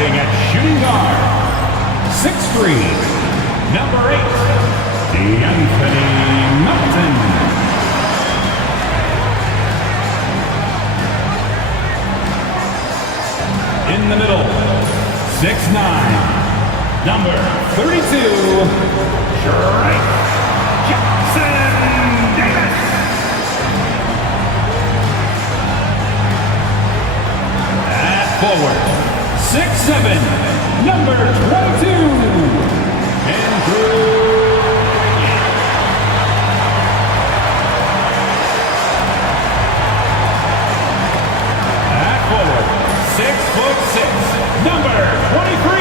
Starting at shooting guard, 6'3", number 8, Anthony Melton. In the middle, 6'9", number 32, Trey Jackson-Davis. At forward, 6'7", number 22, Andrew. At forward, 6'6", number 23,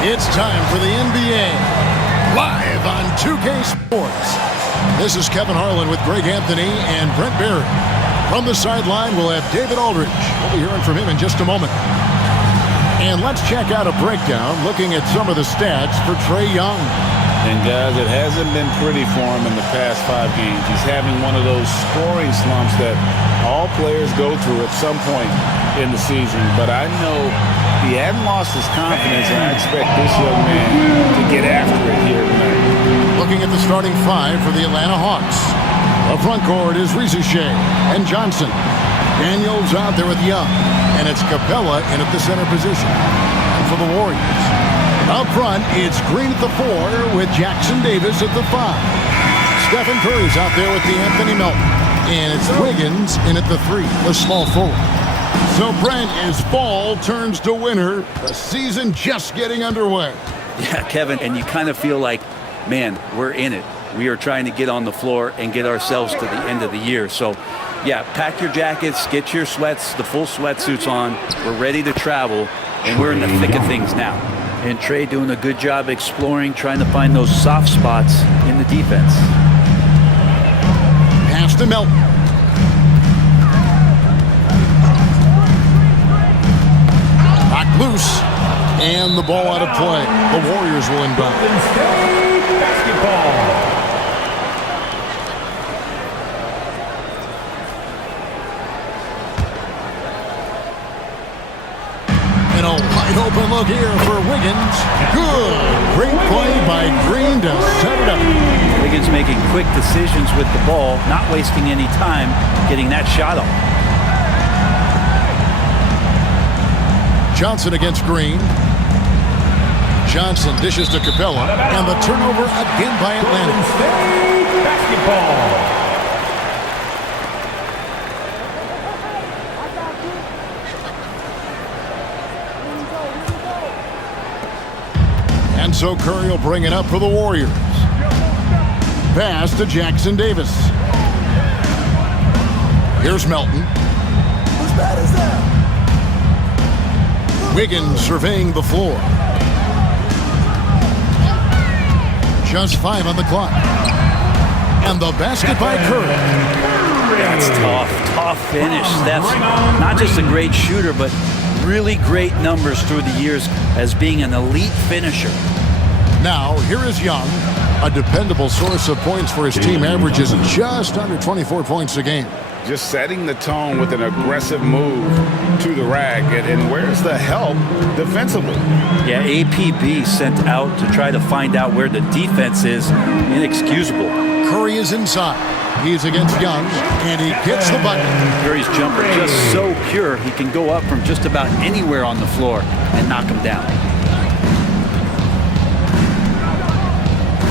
It's time for the NBA, live on 2K Sports. This is Kevin Harlan with Greg Anthony and Brent Barry. From the sideline, we'll have David Aldridge. We'll be hearing from him in just a moment. And let's check out a breakdown looking at some of the stats for Trae Young. And guys, it hasn't been pretty for him in the past 5 games. He's having one of those scoring slumps that all players go through at some point in the season. But I know he hasn't lost his confidence, and I expect this young man to get after it here tonight. Looking at the starting 5 for the Atlanta Hawks. The front court is Rizushea and Johnson. Daniels out there with Young, and it's Capella in at the center position. And for the Warriors, up front, it's Green at the 4 with Jackson Davis at the 5. Stephen Curry's out there with the Anthony Melton. And it's Wiggins in at the 3, the small forward. So, Brent, as fall turns to winter, the season just getting underway. Yeah, Kevin, and you kind of feel like, man, we're in it. We are trying to get on the floor and get ourselves to the end of the year. So, yeah, pack your jackets, get your sweats, the full sweatsuits on. We're ready to travel, and we're in the thick of things now. And Trae doing a good job exploring, trying to find those soft spots in the defense. Pass to Melton. Knocked loose. And the ball out of play. The Warriors will inbound. Basketball. And a wide open look here for Wiggins. Good. Great play by Green to set it up. Wiggins making quick decisions with the ball, not wasting any time getting that shot off. Johnson against Green. Johnson dishes to Capella. And the turnover again by Atlanta. State basketball. And so Curry will bring it up for the Warriors. Pass to Jackson Davis. Here's Melton. As bad as that. Wiggins surveying the floor. Just 5 on the clock. And the basket by Curry. That's tough finish. Steph's not just a great shooter, but really great numbers through the years as being an elite finisher. Now, here is Young, a dependable source of points for his team, averages just under 24 points a game. Just setting the tone with an aggressive move to the rack. And where's the help defensively? Yeah, APB sent out to try to find out where the defense is. Inexcusable. Curry is inside. He's against Young, and he gets the bucket. Curry's jumper just so pure, he can go up from just about anywhere on the floor and knock him down.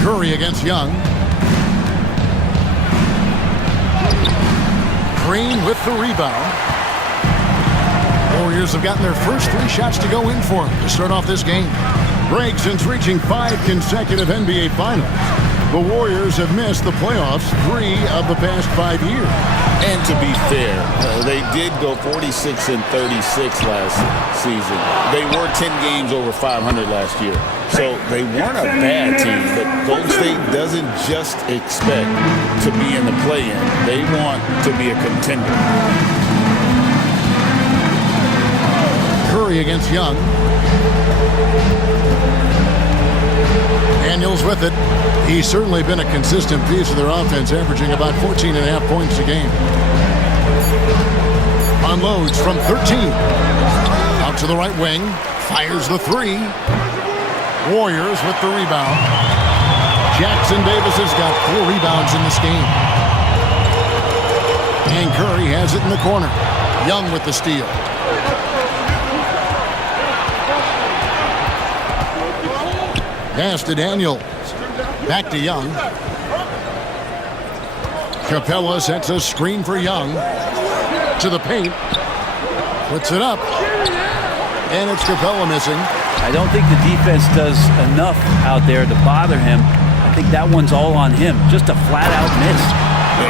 Curry against Young. Green with the rebound. Warriors have gotten their first 3 shots to go in for him to start off this game. Greg, since reaching 5 consecutive NBA Finals, The Warriors have missed the playoffs 3 of the past 5 years. And to be fair, they did go 46 and 36 last season. They were 10 games over 500 last year. So they weren't a bad team, but Golden State doesn't just expect to be in the play-in. They want to be a contender. Curry against Young. Daniels with it. He's certainly been a consistent piece of their offense, averaging about 14.5 points a game. Unloads from 13. Out to the right wing. Fires the 3. Warriors with the rebound. Jackson Davis has got 4 rebounds in this game. And Curry has it in the corner. Young with the steal. Pass to Daniels. Back to Young. Capella sets a screen for Young. To the paint. Puts it up. And it's Capella missing. I don't think the defense does enough out there to bother him. I think that one's all on him. Just a flat-out miss.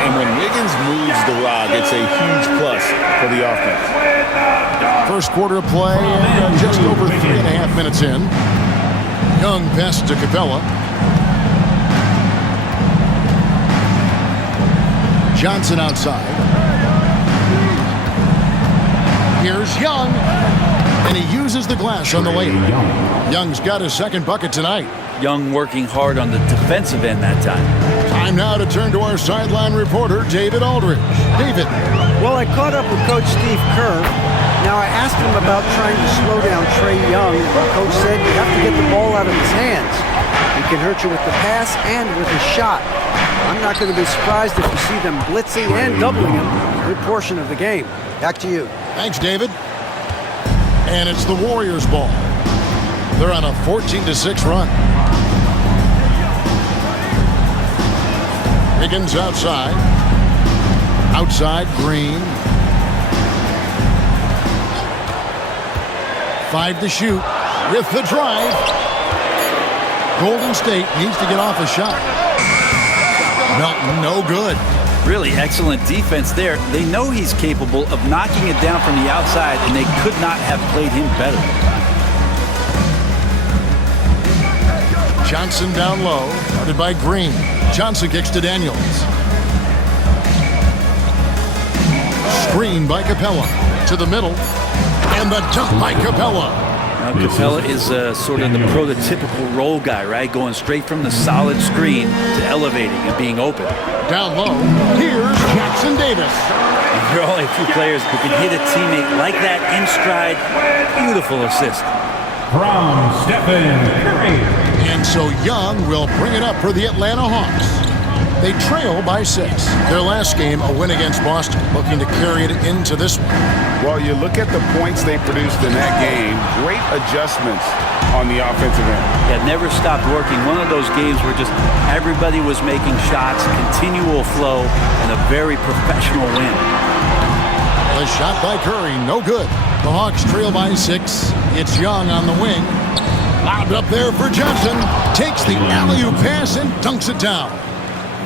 And when Wiggins moves the rock, it's a huge plus for the offense. First quarter of play, and just over 3.5 minutes in. Young pass to Capella. Johnson outside. Here's Young. And he uses the glass on the layup. Young's got his second bucket tonight. Young working hard on the defensive end that time. Time now to turn to our sideline reporter, David Aldridge. David. Well, I caught up with Coach Steve Kerr. Now, I asked him about trying to slow down Trae Young. Coach said you have to get the ball out of his hands. He can hurt you with the pass and with a shot. I'm not going to be surprised if you see them blitzing and doubling him a good portion of the game. Back to you. Thanks, David. And it's the Warriors' ball. They're on a 14-6 run. Wiggins outside. Outside, Green. 5 to shoot with the drive. Golden State needs to get off a shot. Melton, no good. Really excellent defense there. They know he's capable of knocking it down from the outside, and they could not have played him better. Johnson down low, guarded by Green. Johnson kicks to Daniels. Screen by Capella. To the middle. And the dunk by Capella. Now, Capella is sort of the prototypical role guy, right? Going straight from the solid screen to elevating and being open. Down low, here's Jackson Davis. And there are only a few players who can hit a teammate like that in stride. Beautiful assist. From Stephen Curry. And so Young will bring it up for the Atlanta Hawks. They trail by 6. Their last game, a win against Boston, looking to carry it into this one. Well, you look at the points they produced in that game, great adjustments on the offensive end. Yeah, never stopped working. One of those games where just everybody was making shots, continual flow, and a very professional win. The shot by Curry, no good. The Hawks trail by 6. It's Young on the wing. Lobbed up there for Johnson. Takes the alley-oop pass and dunks it down.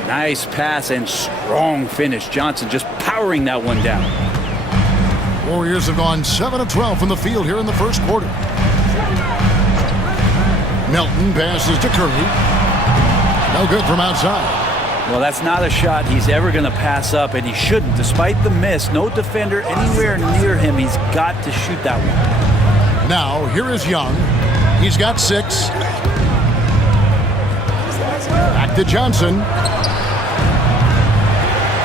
Nice pass and strong finish. Johnson just powering that one down. Warriors have gone 7 of 12 from the field here in the first quarter. Melton passes to Curry. No good from outside. Well, that's not a shot he's ever going to pass up, and he shouldn't. Despite the miss, no defender anywhere near him. He's got to shoot that one. Now, here is Young. He's got 6. Back to Johnson.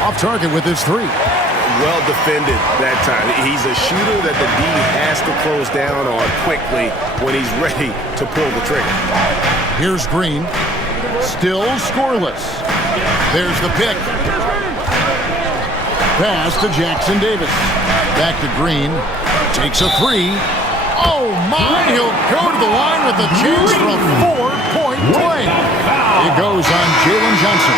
Off target with his 3. Well defended that time. He's a shooter that the D has to close down on quickly when he's ready to pull the trigger. Here's Green. Still scoreless. There's the pick. Pass to Jackson Davis. Back to Green. Takes a 3. Oh my! He'll go to the line with a chance for a 4-point play. It goes on Jalen Johnson.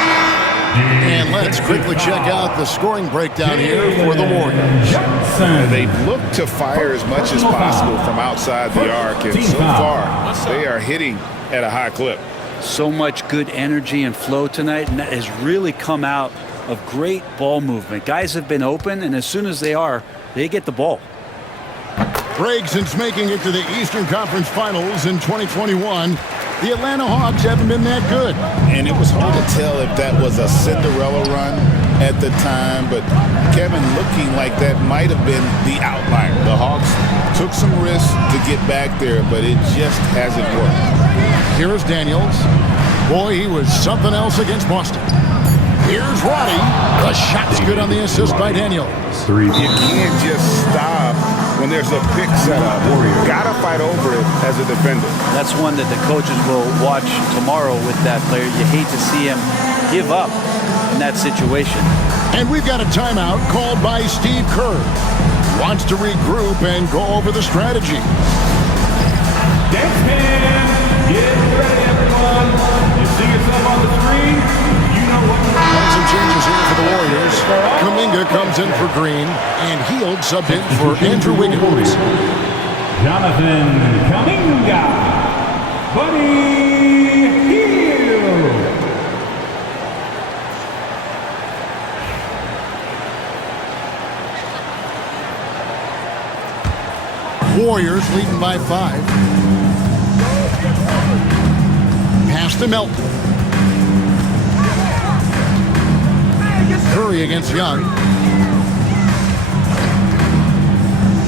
And let's quickly check out the scoring breakdown here for the Warriors. They've looked to fire as much as possible from outside the arc, and so far they are hitting at a high clip. So much good energy and flow tonight, and that has really come out of great ball movement. Guys have been open, and as soon as they get the ball. Greg, since making it to the Eastern Conference Finals in 2021, the Atlanta Hawks haven't been that good. And it was hard to tell if that was a Cinderella run at the time, but Kevin looking like that might have been the outlier. The Hawks took some risks to get back there, but it just hasn't worked. Here's Daniels. Boy, he was something else against Boston. Here's Roddy. The shot's good on the assist by Daniels. You can't just stop when there's a pick set up. You gotta fight over it as a defender. That's one that the coaches will watch tomorrow with that player. You hate to see him give up in that situation. And we've got a timeout called by Steve Kerr. Wants to regroup and go over the strategy. Dance hands. Get ready, everyone. You see yourself on the screen. You know what. Some changes here for the Warriors. Kuminga comes in for Green, and Hield subbed in for Andrew Wiggins. Jonathan Kuminga. Buddy Hield. Warriors leading by 5. Pass to Melton. Curry against Young.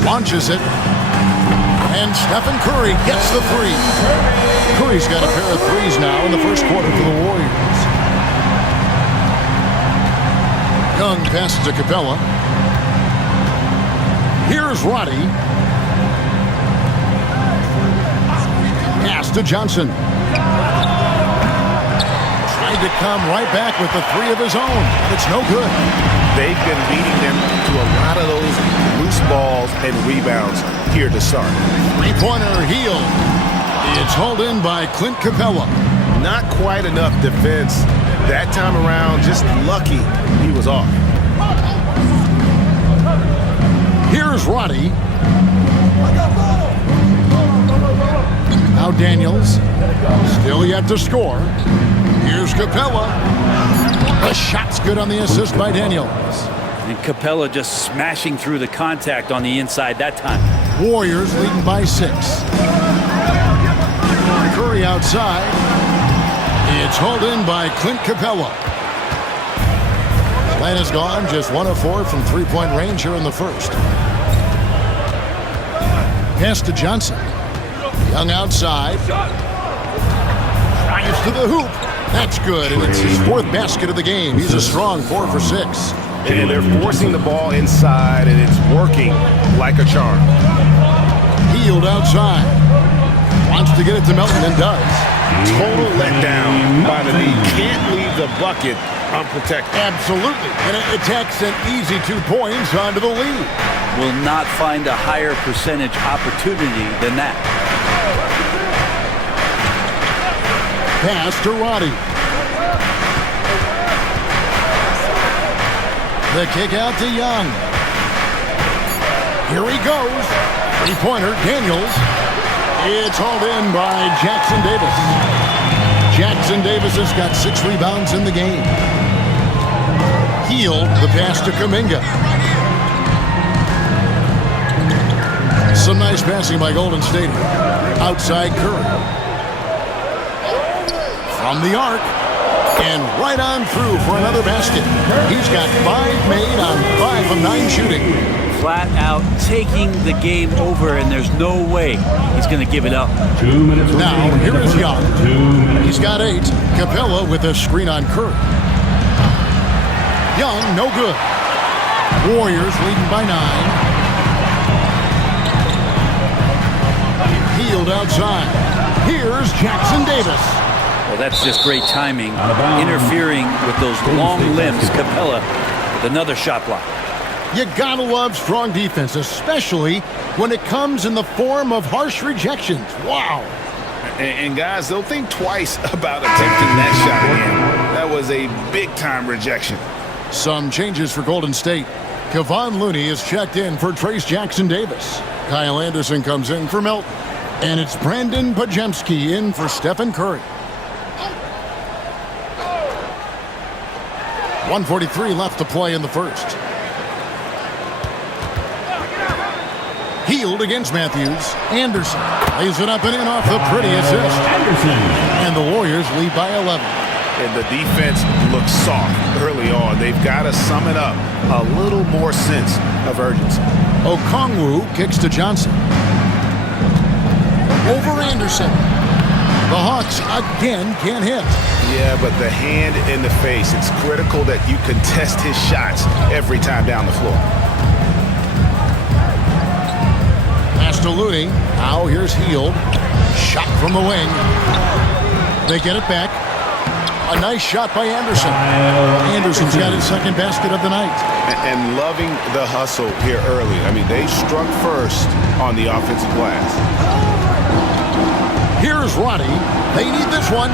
Launches it. And Stephen Curry gets the 3. Curry's got a pair of threes now in the first quarter for the Warriors. Young passes to Capella. Here's Roddy. Pass to Johnson. Tried to come right back with the 3 of his own. It's no good. They've been beating them to a lot of those loose balls and rebounds here to start. 3-pointer Hield. It's hauled in by Clint Capella. Not quite enough defense that time around. Just lucky he was off. Here's Roddy. Now Daniels. Still yet to score. Here's Capella. The shot's good on the assist by Daniels. And Capella just smashing through the contact on the inside that time. Warriors leading by 6. Curry outside. It's hauled in by Clint Capella. Atlanta's gone just 1 of 4 from 3-point range here in the first. Pass to Johnson. Young outside. Drives to the hoop. That's good, and it's his 4th basket of the game. He's a strong 4 for 6. And they're forcing the ball inside, and it's working like a charm. Hield outside. Wants to get it to Melton and does. Total letdown by the lead. Can't leave the bucket unprotected. Absolutely. And it takes an easy 2 points onto the lead. Will not find a higher percentage opportunity than that. Pass to Roddy. The kick out to Young. Here he goes. 3-pointer, Daniels. It's hauled in by Jackson Davis. Jackson Davis has got 6 rebounds in the game. Hield the pass to Kuminga. Some nice passing by Golden State. Outside Curry. From the arc. And right on through for another basket. He's got 5 made on 5 of 9 shooting. Flat out taking the game over, and there's no way he's going to give it up. 2 minutes. Now, here is Young. 2 minutes. He's got 8. Capella with a screen on Curry. Young, no good. Warriors leading by 9. Hield outside. Here's Jackson Davis. Well, that's just great timing. Interfering with those long limbs. Capella with another shot block. You gotta love strong defense, especially when it comes in the form of harsh rejections. Wow. And guys, they'll think twice about attempting that shot again. That was a big-time rejection. Some changes for Golden State. Kevon Looney is checked in for Trace Jackson Davis. Kyle Anderson comes in for Melton. And it's Brandon Pajemski in for Stephen Curry. 1:43 left to play in the first. Healed against Matthews. Anderson lays it up and in off the pretty assist. And the Warriors lead by 11. And the defense looks soft early on. They've got to sum it up. A little more sense of urgency. Okongwu kicks to Johnson. Over Anderson. The Hawks again can't hit. Yeah, but the hand in the face, it's critical that you contest his shots every time down the floor. Pass to Looney. Now here's Hield. Shot from the wing. They get it back. A nice shot by Anderson. Anderson's got his second basket of the night. And loving the hustle here early. I mean, they struck first on the offensive glass. Here's Roddy. They need this one.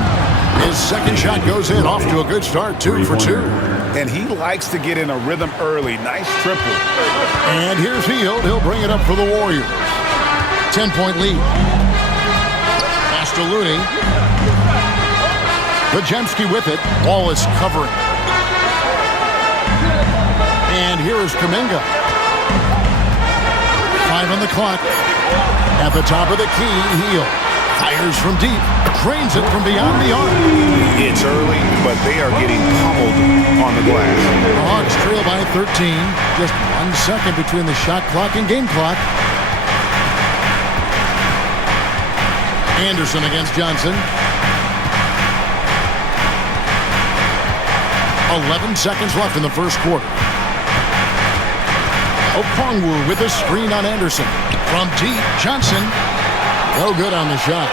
His second shot goes in. Off to a good start. 2 for 2. And he likes to get in a rhythm early. Nice triple. And here's Hield. He'll bring it up for the Warriors. 10-point lead. Pass to Looney. Pajemski with it. Wallace covering. And here's Kuminga. 5 on the clock. At the top of the key, Hield fires from deep. Drains it from beyond the arc. It's early, but they are getting pummeled on the glass. The Hawks trail by 13. Just 1 second between the shot clock and game clock. Anderson against Johnson. 11 seconds left in the first quarter. Okongwu with a screen on Anderson. From deep, Johnson. No good on the shot.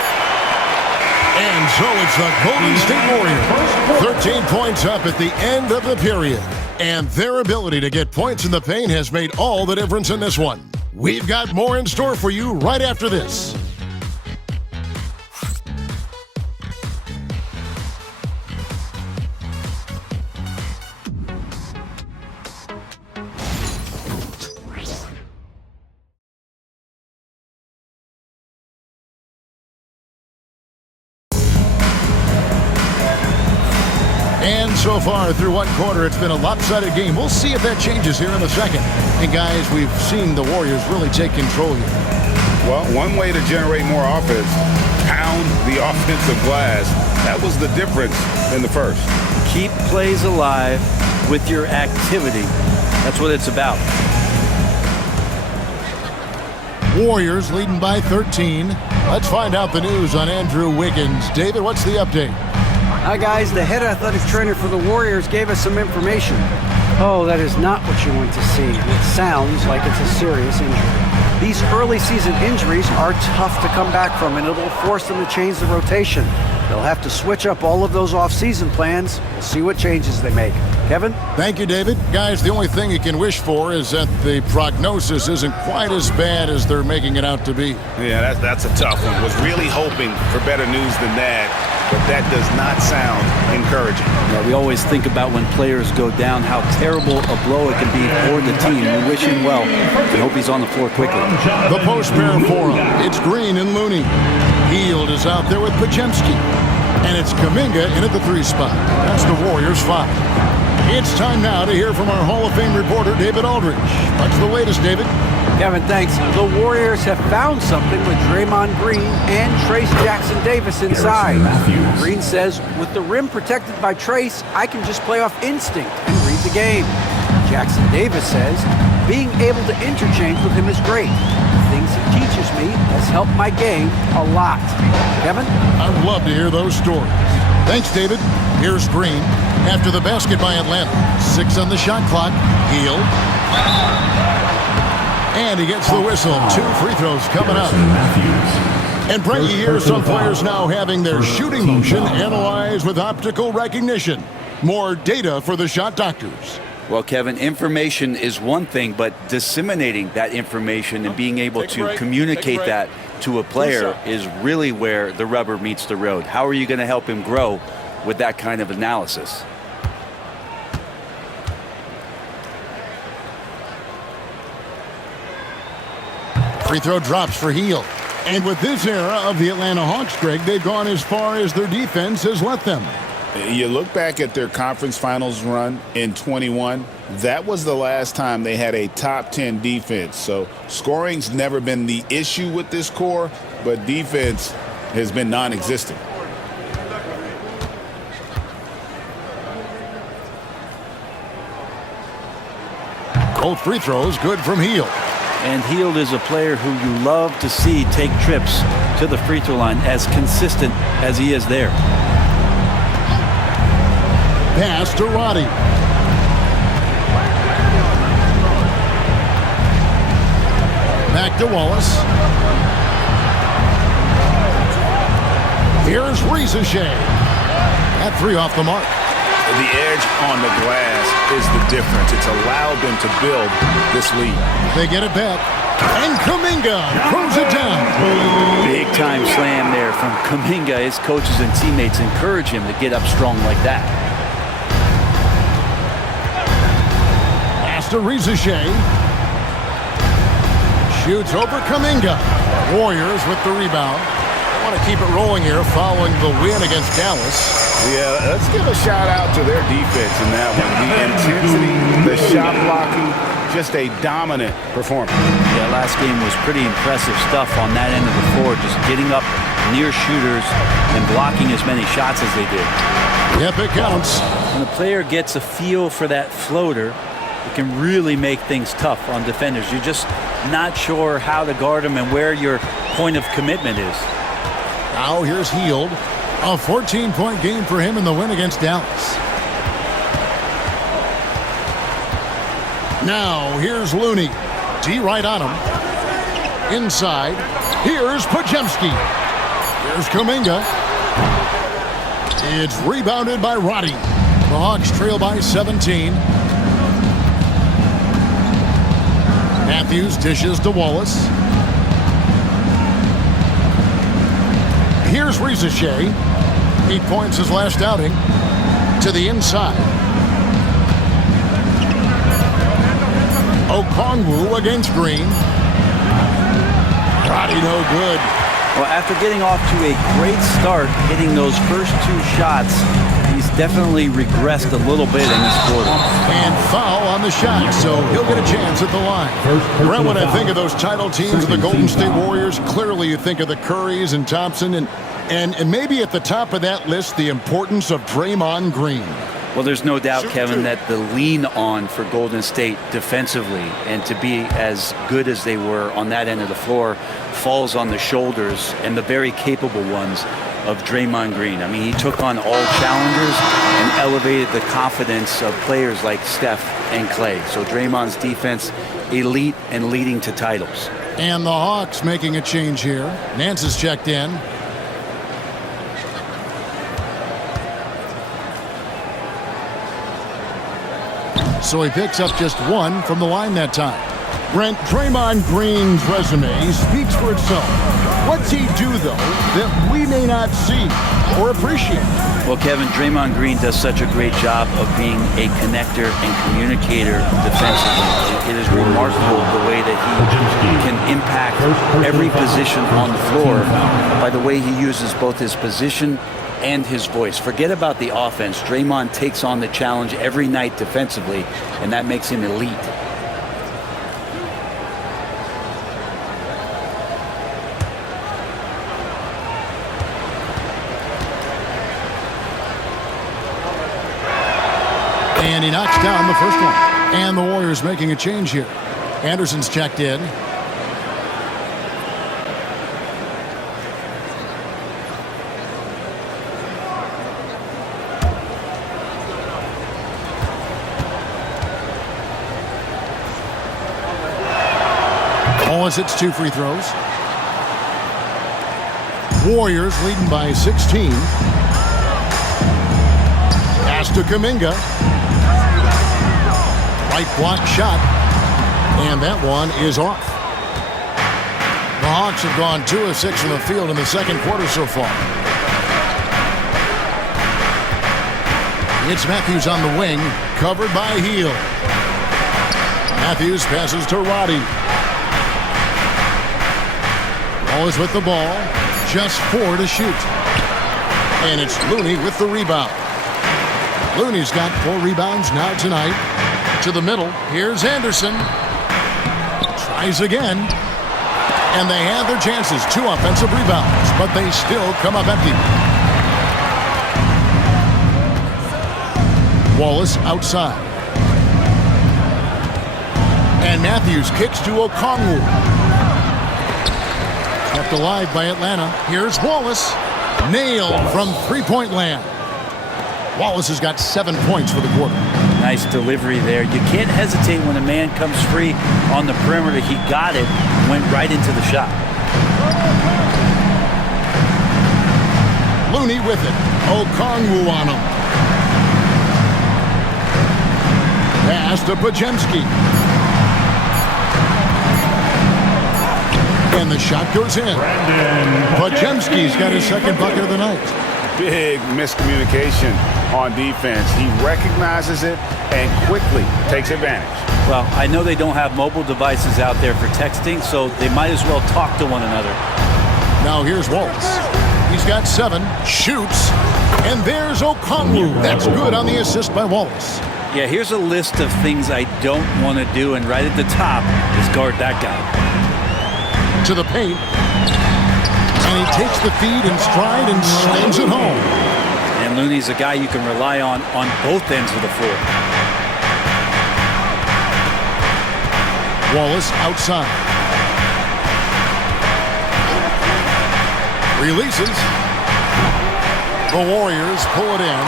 And so it's the Golden State Warriors. 13 points up at the end of the period. And their ability to get points in the paint has made all the difference in this one. We've got more in store for you right after this. And so far through one quarter, it's been a lopsided game. We'll see if that changes here in the second. And guys, we've seen the Warriors really take control here. Well, one way to generate more offense, pound the offensive glass. That was the difference in the first. Keep plays alive with your activity. That's what it's about. Warriors leading by 13. Let's find out the news on Andrew Wiggins. David, what's the update? Hi, guys. The head athletic trainer for the Warriors gave us some information. Oh, that is not what you want to see. It sounds like it's a serious injury. These early season injuries are tough to come back from, and it'll force them to change the rotation. They'll have to switch up all of those off-season plans. We'll see what changes they make. Kevin? Thank you, David. Guys, the only thing you can wish for is that the prognosis isn't quite as bad as they're making it out to be. Yeah, that's a tough one. Was really hoping for better news than that, but that does not sound encouraging. Yeah, we always think about when players go down, how terrible a blow it can be for the team. We wish him well. We hope he's on the floor quickly. The post pair for him. It's Green and Looney. Hield is out there with Pajemski. And it's Kuminga in at the 3 spot. That's the Warriors 5. It's time now to hear from our Hall of Fame reporter, David Aldridge. What's the latest, David? Kevin, thanks. The Warriors have found something with Draymond Green and Trace Jackson-Davis inside. Green says, with the rim protected by Trace, I can just play off instinct and read the game. Jackson-Davis says, being able to interchange with him is great. The things he teaches me has helped my game a lot. Kevin? I'd love to hear those stories. Thanks, David. Here's Green. After the basket by Atlanta. 6 on the shot clock. Hield. And he gets the whistle. 2 free throws coming up. And Brett, you hear some players now having their shooting motion analyzed with optical recognition. More data for the shot doctors. Well, Kevin, information is one thing, but disseminating that information and being able to communicate that to a player is really where the rubber meets the road. How are you going to help him grow with that kind of analysis? Free throw drops for Hield. And with this era of the Atlanta Hawks, Greg, they've gone as far as their defense has let them. You look back at their conference finals run in 21, that was the last time they had a top 10 defense. So scoring's never been the issue with this core, but defense has been non-existent. Both free throws good from Hield. And Hield is a player who you love to see take trips to the free throw line, as consistent as he is there. Pass to Roddy. Back to Wallace. Here's Ricochet. That three off the mark. The edge on the glass is the difference. It's allowed them to build this lead. They get it back. And Kuminga throws it down. Big time slam there from Kuminga. His coaches and teammates encourage him to get up strong like that. Pass to Ricochet. Shoots over Kuminga. Warriors with the rebound. They want to keep it rolling here following the win against Dallas. Yeah, let's give a shout out to their defense in that one. The intensity, the shot blocking, just a dominant performance. Yeah, last game was pretty impressive stuff on that end of the floor, just getting up near shooters and blocking as many shots as they did. Yep, it counts. When a player gets a feel for that floater, it can really make things tough on defenders. You're just not sure how to guard them and where your point of commitment is. Now here's Hield. A 14-point game for him in the win against Dallas. Now here's Looney. D right on him. Inside. Here's Podziemski. Here's Kuminga. It's rebounded by Roddy. The Hawks trail by 17. Matthews dishes to Wallace. Here's Ricochet. 8 points his last outing. To the inside. Okongwu against Green. Roddy no good. Well, after getting off to a great start, hitting those first two shots, he's definitely regressed a little bit in this quarter. And foul on the shot, so he'll get a chance at the line. Brent, when I think of those title teams of the Golden State Warriors, clearly you think of the Currys and Thompson, and maybe at the top of that list, the importance of Draymond Green. Well, there's no doubt, Kevin, that the lean on for Golden State defensively and to be as good as they were on that end of the floor falls on the shoulders, and the very capable ones, of Draymond Green. I mean, he took on all challengers and elevated the confidence of players like Steph and Clay. So Draymond's defense, elite and leading to titles. And the Hawks making a change here. Nance is checked in. So he picks up just one from the line that time. Brent, Draymond Green's resume speaks for itself. What's he do, though, that we may not see or appreciate? Well, Kevin, Draymond Green does such a great job of being a connector and communicator defensively. It is remarkable the way that he can impact every position on the floor by the way he uses both his position and his voice. Forget about the offense. Draymond takes on the challenge every night defensively, and that makes him elite. And he knocks down the first one. And the Warriors making a change here. Anderson's checked in. Wallace hits 2 free throws. Warriors leading by 16. Pass to Kuminga. Right block shot. And that one is off. The Hawks have gone 2 of 6 from the field in the second quarter so far. It's Matthews on the wing, covered by Hield. Matthews passes to Roddy. Wallace with the ball, just 4 to shoot. And it's Looney with the rebound. Looney's got 4 rebounds now tonight. To the middle. Here's Anderson. Tries again. And they have their chances. 2 offensive rebounds, but they still come up empty. Wallace outside. And Matthews kicks to Okongwu. Kept alive by Atlanta. Here's Wallace. Nailed from three-point land. Wallace has got 7 points for the quarter. Nice delivery there. You can't hesitate when a man comes free on the perimeter. He got it, went right into the shot. Looney with it. Okongwu on him. Pass to Pajemski. And the shot goes in. Pajemski's got his second bucket of the night. Big miscommunication on defense. He recognizes it and quickly takes advantage. Well, I know they don't have mobile devices out there for texting, so they might as well talk to one another. Now here's Wallace. He's got 7, shoots, and there's Okongwu. That's good on the assist by Wallace. Yeah, here's a list of things I don't want to do, and right at the top is guard that guy. To the paint. And he takes the feed in stride and slams it home. And Looney's a guy you can rely on both ends of the floor. Wallace outside. Releases. The Warriors pull it in.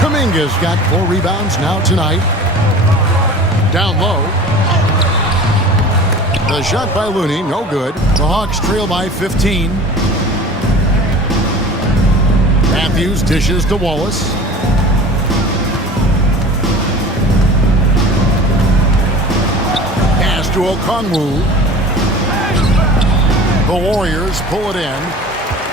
Kuminga's got 4 rebounds now tonight. Down low. The shot by Looney, no good. The Hawks trail by 15. Matthews dishes to Wallace. Pass to Okongwu. The Warriors pull it in.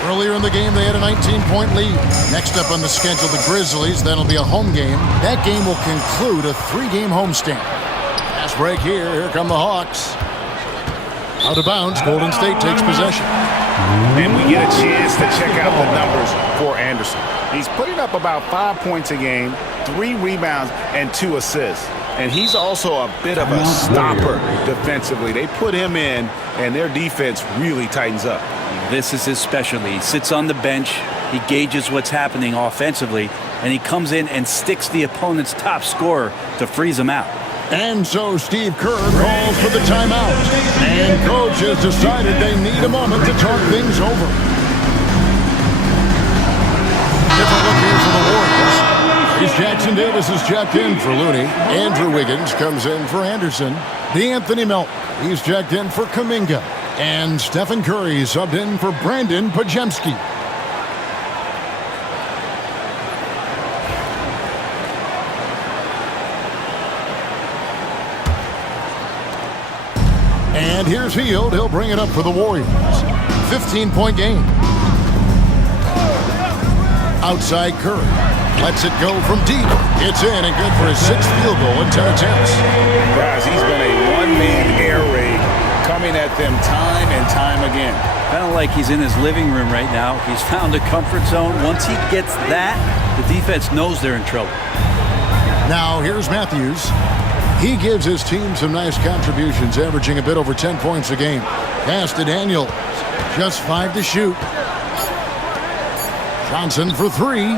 Earlier in the game, they had a 19-point lead. Next up on the schedule, the Grizzlies. That'll be a home game. That game will conclude a 3-game homestand. Fast break here. Here come the Hawks. Out of bounds, Golden State takes possession. And we get a chance to check out the numbers for Anderson. He's putting up about 5 points a game, 3 rebounds, and 2 assists. And he's also a bit of a stopper defensively. They put him in, and their defense really tightens up. This is his specialty. He sits on the bench, he gauges what's happening offensively, and he comes in and sticks the opponent's top scorer to freeze him out. And so Steve Kerr calls for the timeout. And coach has decided they need a moment to talk things over. Different look here for the Warriors. As Jackson Davis is checked in for Looney. Andrew Wiggins comes in for Anderson. DeAnthony Melton, he's checked in for Kuminga. And Stephen Curry subbed in for Brandon Pajemski. And here's Hield. He'll bring it up for the Warriors. 15-point game. Outside Curry. Lets it go from deep. It's in and good for his 6th field goal in 10 attempts. Guys, he's been a one-man air raid coming at them time and time again. Kind of like he's in his living room right now. He's found a comfort zone. Once he gets that, the defense knows they're in trouble. Now here's Matthews. He gives his team some nice contributions, averaging a bit over 10 points a game. Pass to Daniels. Just 5 to shoot. Johnson for 3.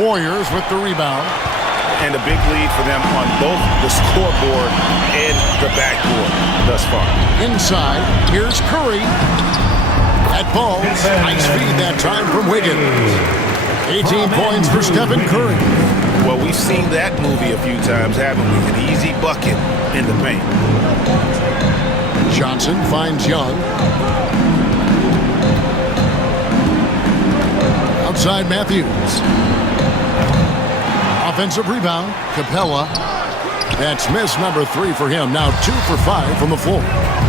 Warriors with the rebound. And a big lead for them on both the scoreboard and the backboard thus far. Inside, here's Curry. At balls, nice feed that time from Wiggins. 18 points for Stephen Curry. Well, we've seen that movie a few times, haven't we? An easy bucket in the paint. Johnson finds Young. Outside Matthews. Offensive rebound, Capella. That's miss number 3 for him. Now 2 for 5 from the floor.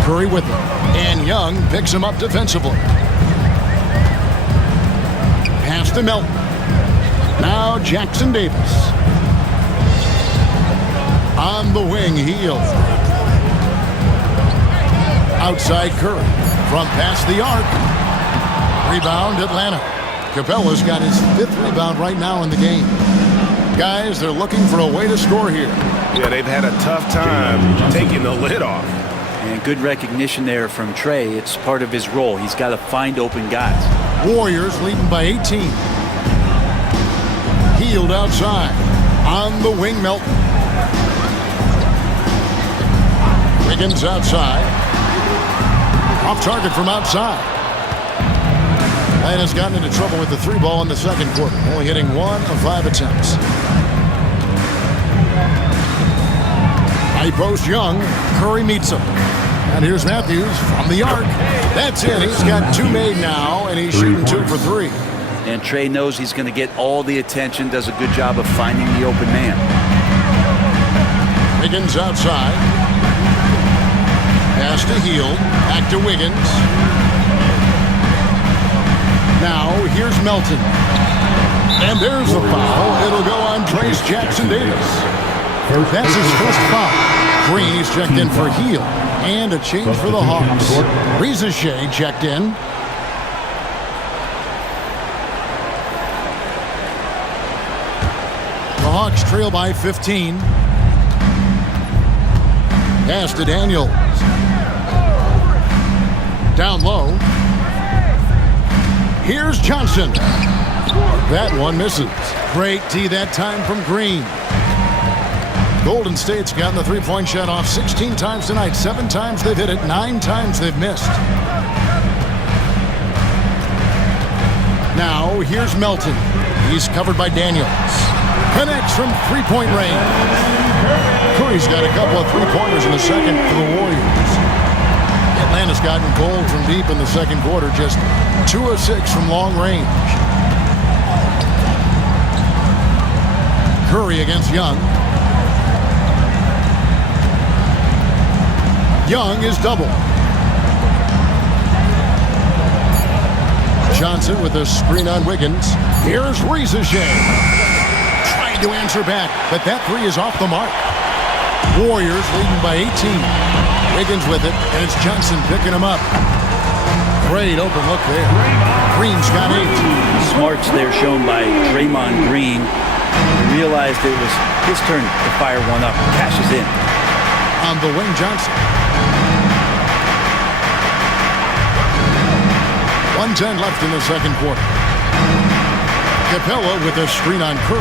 Curry with him. And Young picks him up defensively. Pass to Melton. Now Jackson Davis. On the wing, Hield. Outside Curry. From past the arc. Rebound Atlanta. Capella's got his 5th rebound right now in the game. Guys, they're looking for a way to score here. Yeah, they've had a tough time taking the lid off. And good recognition there from Trey. It's part of his role. He's got to find open guys. Warriors leading by 18. Healed outside. On the wing, Melton. Wiggins outside. Off target from outside. And has gotten into trouble with the 3 ball in the second quarter. Only hitting 1 of 5 attempts. High post Young. Curry meets him. And here's Matthews from the arc. That's it. He's got 2 made now, and he's shooting 2 for 3. And Trey knows he's going to get all the attention, does a good job of finding the open man. Wiggins outside. Pass to Hield. Back to Wiggins. Now, here's Melton. And there's the foul. It'll go on Trace Jackson-Davis. That's his first foul. Green's checked in for Hield. And a change for the Hawks. Rizachet checked in. The Hawks trail by 15. Pass to Daniels. Down low. Here's Johnson. That one misses. Great tee that time from Green. Golden State's gotten the three-point shot off 16 times tonight. 7 times they've hit it. 9 times they've missed. Now, here's Melton. He's covered by Daniels. Connects from three-point range. Curry's got a couple of three-pointers in the second for the Warriors. Atlanta's gotten cold from deep in the second quarter. Just 2 of 6 from long range. Curry against Young. Young is double. Johnson with a screen on Wiggins. Here's Rizachet. Trying to answer back, but that 3 is off the mark. Warriors leading by 18. Wiggins with it, and it's Johnson picking him up. Great open look there. Green's got 8. Smarts there shown by Draymond Green. He realized it was his turn to fire one up. Cashes in. On the wing, Johnson. 1:10 left in the second quarter. Capella with a screen on Curry.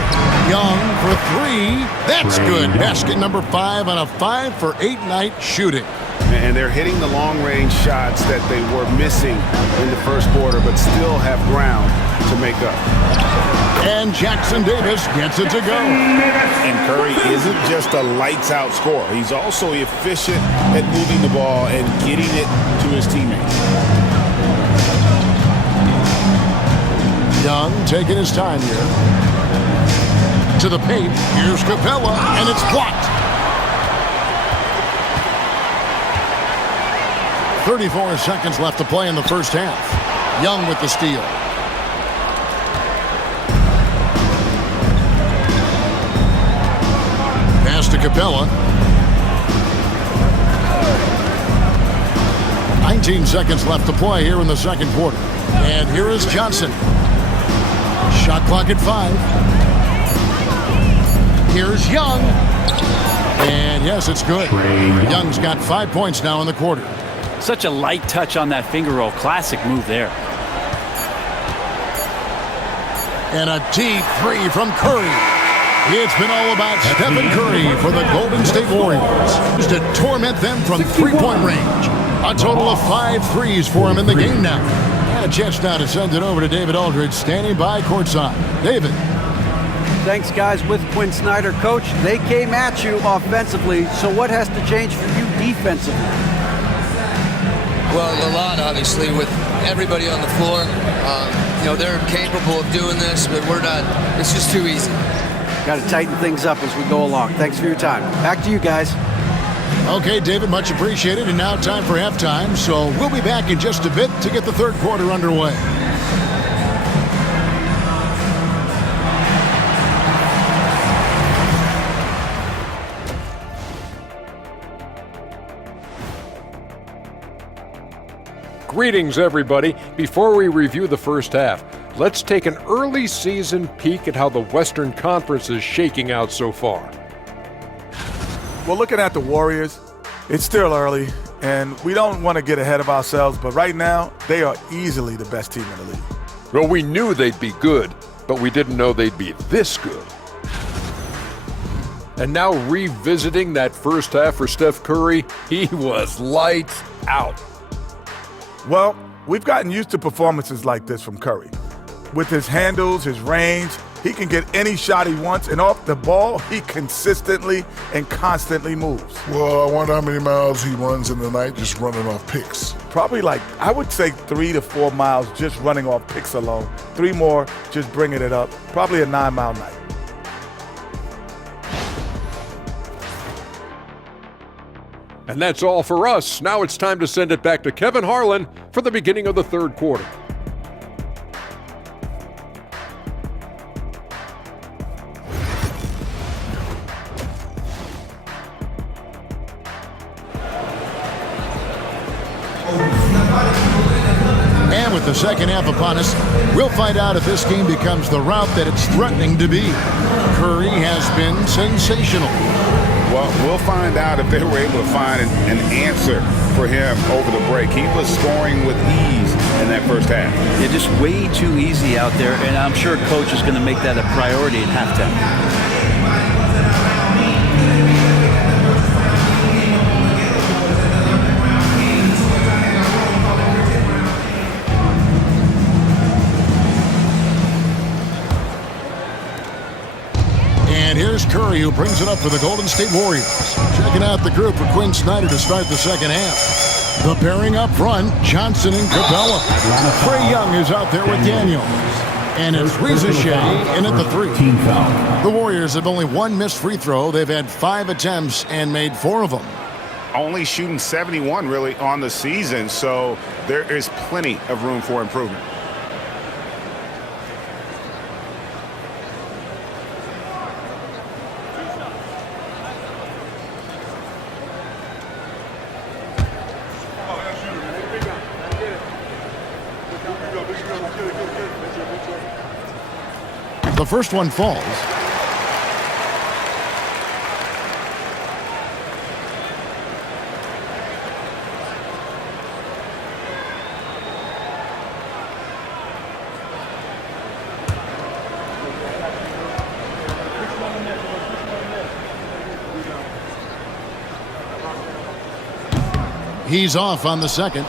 Young for 3. That's good. Basket number 5 on a 5 for 8 night shooting. And they're hitting the long-range shots that they were missing in the first quarter, but still have ground to make up. And Jackson-Davis gets it to go. And Curry isn't just a lights-out scorer. He's also efficient at moving the ball and getting it to his teammates. Young taking his time here. To the paint. Here's Capella, and it's blocked. 34 seconds left to play in the first half. Young with the steal. Pass to Capella. 19 seconds left to play here in the second quarter. And here is Johnson. Shot clock at 5. Here's Young. And yes, it's good. Young's got 5 points now in the quarter. Such a light touch on that finger roll. Classic move there. And a deep 3 from Curry. It's been all about Stephen Curry for the Golden State Warriors. Just to torment them from three-point range. A total of 5 threes for him in the game now. And a chance now to send it over to David Aldridge, standing by courtside. David. Thanks, guys. With Quinn Snyder, Coach, they came at you offensively. So what has to change for you defensively? Well, a lot, obviously, with everybody on the floor. They're capable of doing this, but we're not. It's just too easy. Got to tighten things up as we go along. Thanks for your time. Back to you guys. Okay, David, much appreciated. And now time for halftime. So we'll be back in just a bit to get the third quarter underway. Greetings, everybody. Before we review the first half, let's take an early season peek at how the Western Conference is shaking out so far. Well, looking at the Warriors, it's still early, and we don't want to get ahead of ourselves, but right now, they are easily the best team in the league. Well, we knew they'd be good, but we didn't know they'd be this good. And now revisiting that first half for Steph Curry, he was lights out. Well, we've gotten used to performances like this from Curry. With his handles, his range, he can get any shot he wants, and off the ball, he consistently and constantly moves. Well, I wonder how many miles he runs in the night just running off picks. Probably I would say 3 to 4 miles just running off picks alone. 3 more just bringing it up. Probably a 9-mile night. And that's all for us. Now it's time to send it back to Kevin Harlan for the beginning of the third quarter. And with the second half upon us, we'll find out if this game becomes the route that it's threatening to be. Curry has been sensational. Well, we'll find out if they were able to find an answer for him over the break. He was scoring with ease in that first half. Yeah, just way too easy out there, and I'm sure coach is going to make that a priority at halftime. And here's Curry, who brings it up for the Golden State Warriors. Checking out the group for Quinn Snyder to start the second half. The pairing up front, Johnson and Capella. Trae Young is out there with Daniels. And it's Reza Shea in at the 3. The Warriors have only 1 missed free throw. They've had 5 attempts and made 4 of them. Only shooting 71 really on the season, so there is plenty of room for improvement. The first one falls. He's off on the second.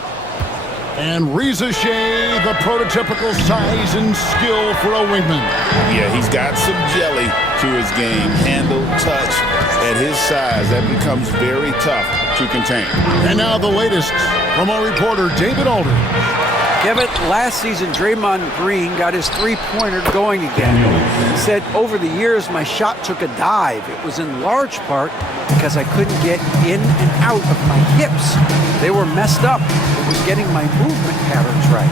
And Reza Shea, the prototypical size and skill for a wingman. Yeah, he's got some jelly to his game. Handle, touch. At his size, that becomes very tough to contain. And now the latest from our reporter, David Aldridge. Kevin, last season, Draymond Green got his three-pointer going again. He said, over the years, my shot took a dive. It was in large part because I couldn't get in and out of my hips. They were messed up. It was getting my movement patterns right.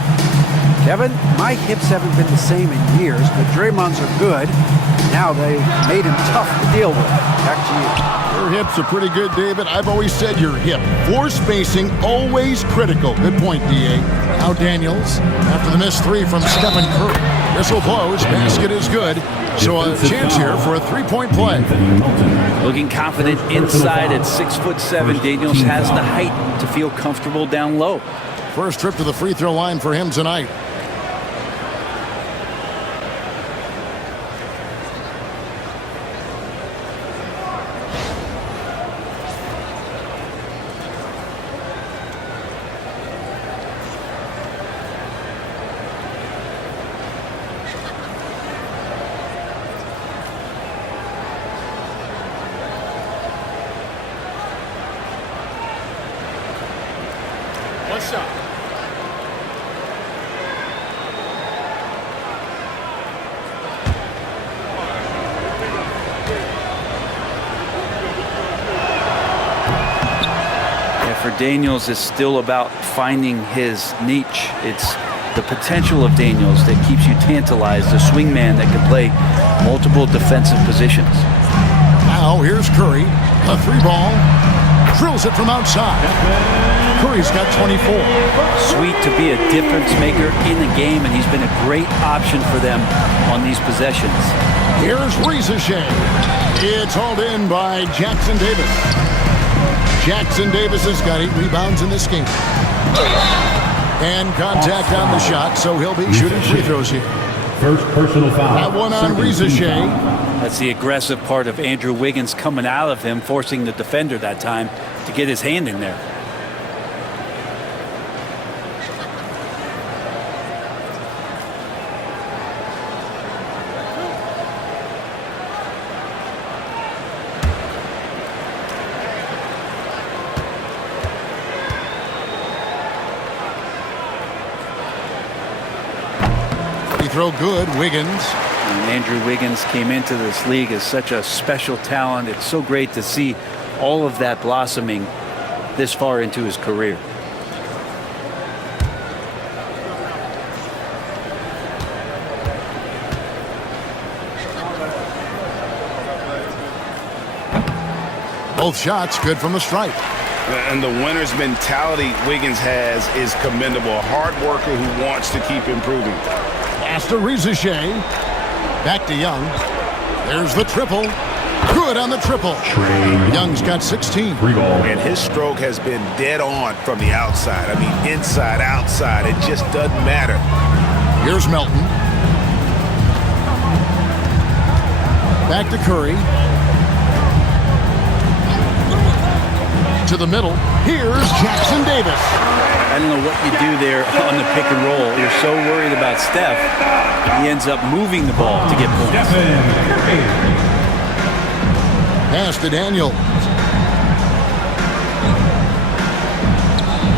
Kevin, my hips haven't been the same in years, but Draymond's are good. Now they made him tough to deal with. Back to you. Your hips are pretty good, David. I've always said your hip. Floor spacing, always critical. Good point, D.A. Now Daniels, after the missed 3 from Stephen Curry. Whistle blows, basket is good. So a chance here for a 3-point play. Looking confident inside at 6'7". Daniels has the height to feel comfortable down low. First trip to the free throw line for him tonight. Daniels is still about finding his niche. It's the potential of Daniels that keeps you tantalized, a swingman that can play multiple defensive positions. Now here's Curry, a 3 ball. Drills it from outside. Curry's got 24. Sweet to be a difference maker in the game, and he's been a great option for them on these possessions. Here's Rizachet. It's hauled in by Jackson Davis. Jackson Davis has got 8 rebounds in this game. And contact on the shot, so he'll be shooting free throws here. First personal foul. That one on Rizachet. That's the aggressive part of Andrew Wiggins coming out of him, forcing the defender that time to get his hand in there. Throw good, Wiggins. And Andrew Wiggins came into this league as such a special talent. It's so great to see all of that blossoming this far into his career. Both shots good from the stripe. And the winner's mentality Wiggins has is commendable. A hard worker who wants to keep improving. Pass to Rizachet. Back to Young. There's the triple. Good on the triple. Young's got 16. And his stroke has been dead on from the outside. I mean, inside, outside. It just doesn't matter. Here's Melton. Back to Curry. To the middle. Here's Jackson Davis. I don't know what you do there on the pick and roll. You're so worried about Steph, he ends up moving the ball to get points. Pass to Daniel.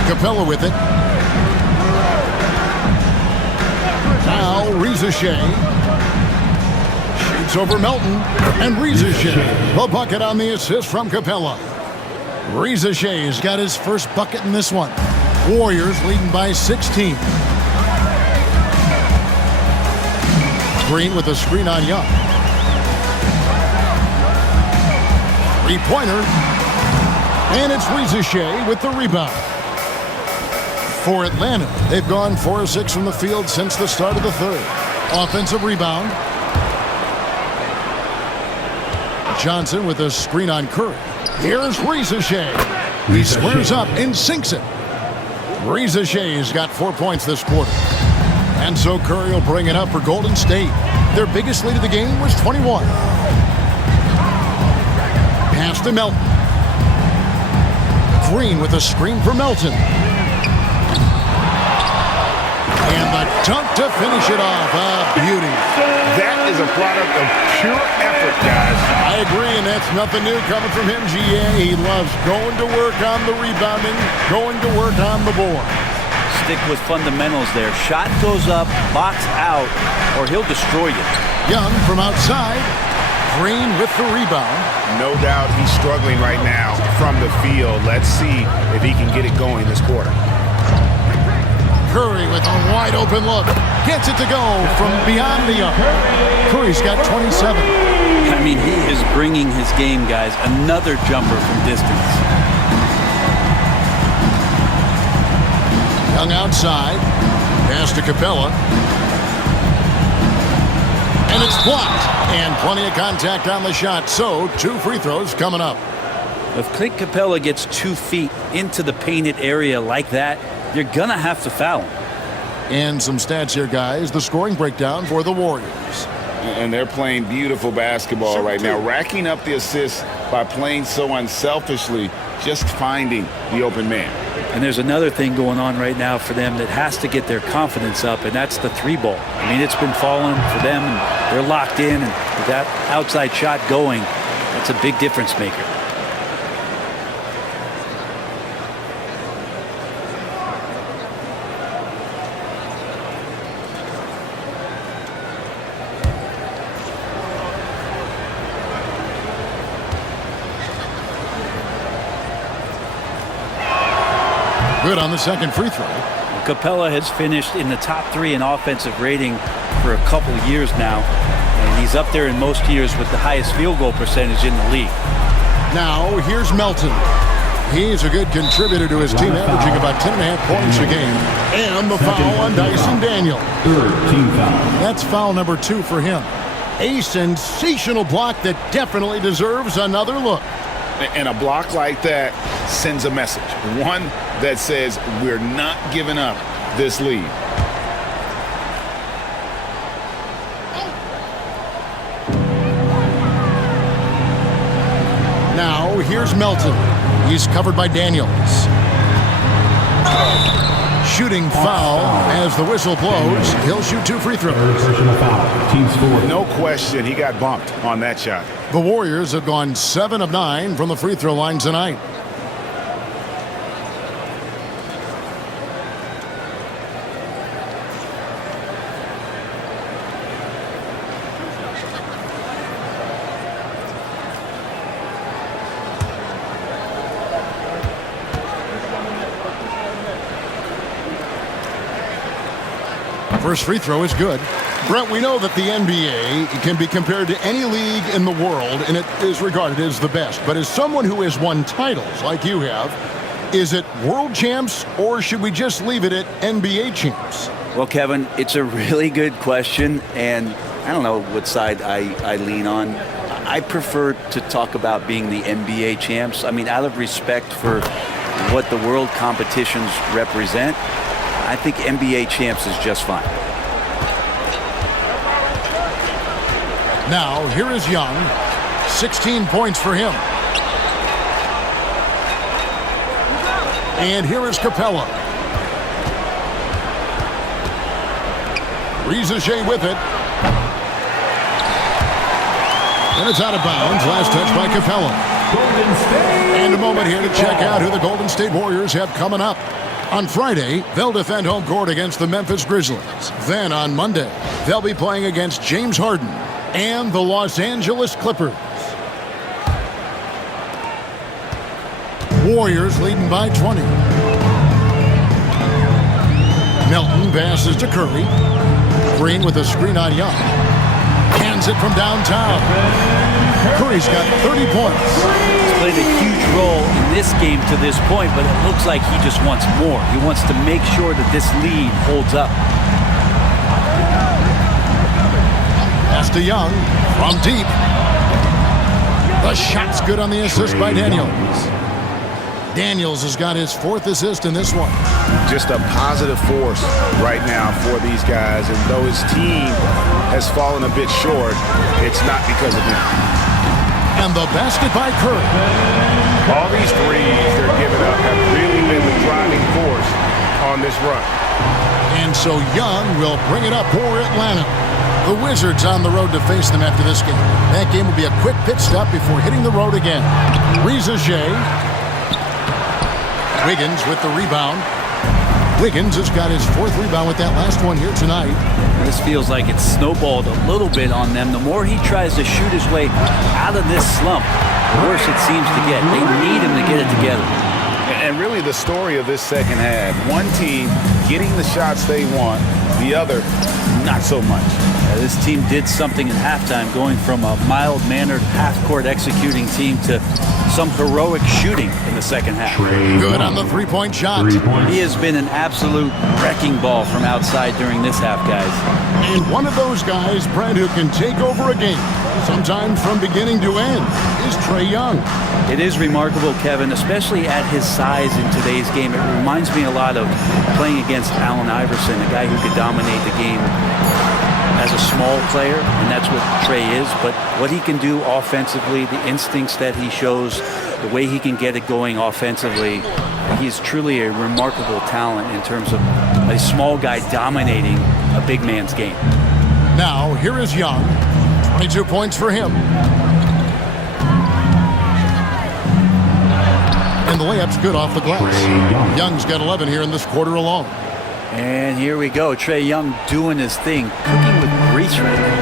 Capella with it. Now Rizachet. Shoots over Melton. And Rizachet. The bucket on the assist from Capella. Rizachet's got his first bucket in this one. Warriors leading by 16. Green with a screen on Young. Three-pointer. And it's Rizachet with the rebound. For Atlanta, they've gone 4 of 6 from the field since the start of the third. Offensive rebound. Johnson with a screen on Curry. Here's Rizachet. He squares up and sinks it. Rizachet's got 4 points this quarter. And so Curry will bring it up for Golden State. Their biggest lead of the game was 21. Pass to Melton. Green with a screen for Melton. And the dunk to finish it off. A beauty. That is a product of pure effort, guys. I agree, and that's nothing new coming from him, GA. He loves going to work on the rebounding, going to work on the board. Stick with fundamentals there. Shot goes up, box out, or he'll destroy you. Young from outside. Green with the rebound. No doubt he's struggling right now from the field. Let's see if he can get it going this quarter. Curry with a wide open look. Gets it to go from beyond the arc. Curry's got 27. I mean, he is bringing his game, guys. Another jumper from distance. Young outside. Pass to Capella. And it's blocked. And plenty of contact on the shot. So 2 free throws coming up. If Clint Capella gets 2 feet into the painted area like that, you're going to have to foul him. And some stats here, guys. The scoring breakdown for the Warriors. And they're playing beautiful basketball right now, racking up the assists by playing so unselfishly, just finding the open man. And there's another thing going on right now for them that has to get their confidence up, and that's the 3-ball. I mean, it's been falling for them, and they're locked in, and with that outside shot going, that's a big difference maker. Good on the second free throw. Capella has finished in the top 3 in offensive rating for a couple years now, and he's up there in most years with the highest field goal percentage in the league. Now here's Melton. He's a good contributor to his team, averaging about 10.5 points a game. And the foul on Dyson Daniels. Third team foul. That's foul number 2 for him. A sensational block that definitely deserves another look. And a block like that sends a message. One that says we're not giving up this lead. Now, here's Melton. He's covered by Daniels. Shooting foul as the whistle blows. He'll shoot 2 free throws. Personal foul. Team scored. No question, he got bumped on that shot. The Warriors have gone 7 of 9 from the free throw line tonight. First free throw is good. Brent, we know that the NBA can be compared to any league in the world, and it is regarded as the best. But as someone who has won titles like you have, is it world champs, or should we just leave it at NBA champs? Well, Kevin, it's a really good question, and I don't know what side I lean on. I prefer to talk about being the NBA champs. I mean, out of respect for what the world competitions represent, I think NBA champs is just fine. Now, here is Young. 16 points for him. And here is Capella. Rizachet with it. And it's out of bounds. Last touch by Capella. And a moment here to check out who the Golden State Warriors have coming up. On Friday, they'll defend home court against the Memphis Grizzlies. Then on Monday, they'll be playing against James Harden and the Los Angeles Clippers. Warriors leading by 20. Melton passes to Curry. Green with a screen on Young. Hands it from downtown. Curry's got 30 points. He's played a huge role in this game to this point, but it looks like he just wants more. He wants to make sure that this lead holds up. Pass to Young from deep. The shot's good on the assist by Daniels. Daniels has got his 4th assist in this one. Just a positive force right now for these guys. And though his team has fallen a bit short, it's not because of him. And the basket by Curry. All these threes they're giving up have really been the driving force on this run. And so Young will bring it up for Atlanta. The Wizards on the road to face them after this game. That game will be a quick pit stop before hitting the road again. Rizachet. Wiggins with the rebound. Wiggins has got his 4th rebound with that last one here tonight. This feels like it's snowballed a little bit on them. The more he tries to shoot his way out of this slump, the worse it seems to get. They need him to get it together. And really the story of this second half, one team getting the shots they want, the other not so much. This team did something at halftime, going from a mild-mannered half-court executing team to some heroic shooting in the second half. Good on the three-point shot. He has been an absolute wrecking ball from outside during this half, guys. And one of those guys, Brent, who can take over a game, sometimes from beginning to end, is Trae Young. It is remarkable, Kevin, especially at his size in today's game. It reminds me a lot of playing against Allen Iverson, a guy who could dominate the game as a small player, and that's what Trae is. But what he can do offensively, the instincts that he shows, the way he can get it going offensively, he's truly a remarkable talent in terms of a small guy dominating a big man's game. Now, here is Young. 22 points for him. And the layup's good off the glass. Young's got 11 here in this quarter alone. And here we go. Trae Young doing his thing, cooking with grease right now.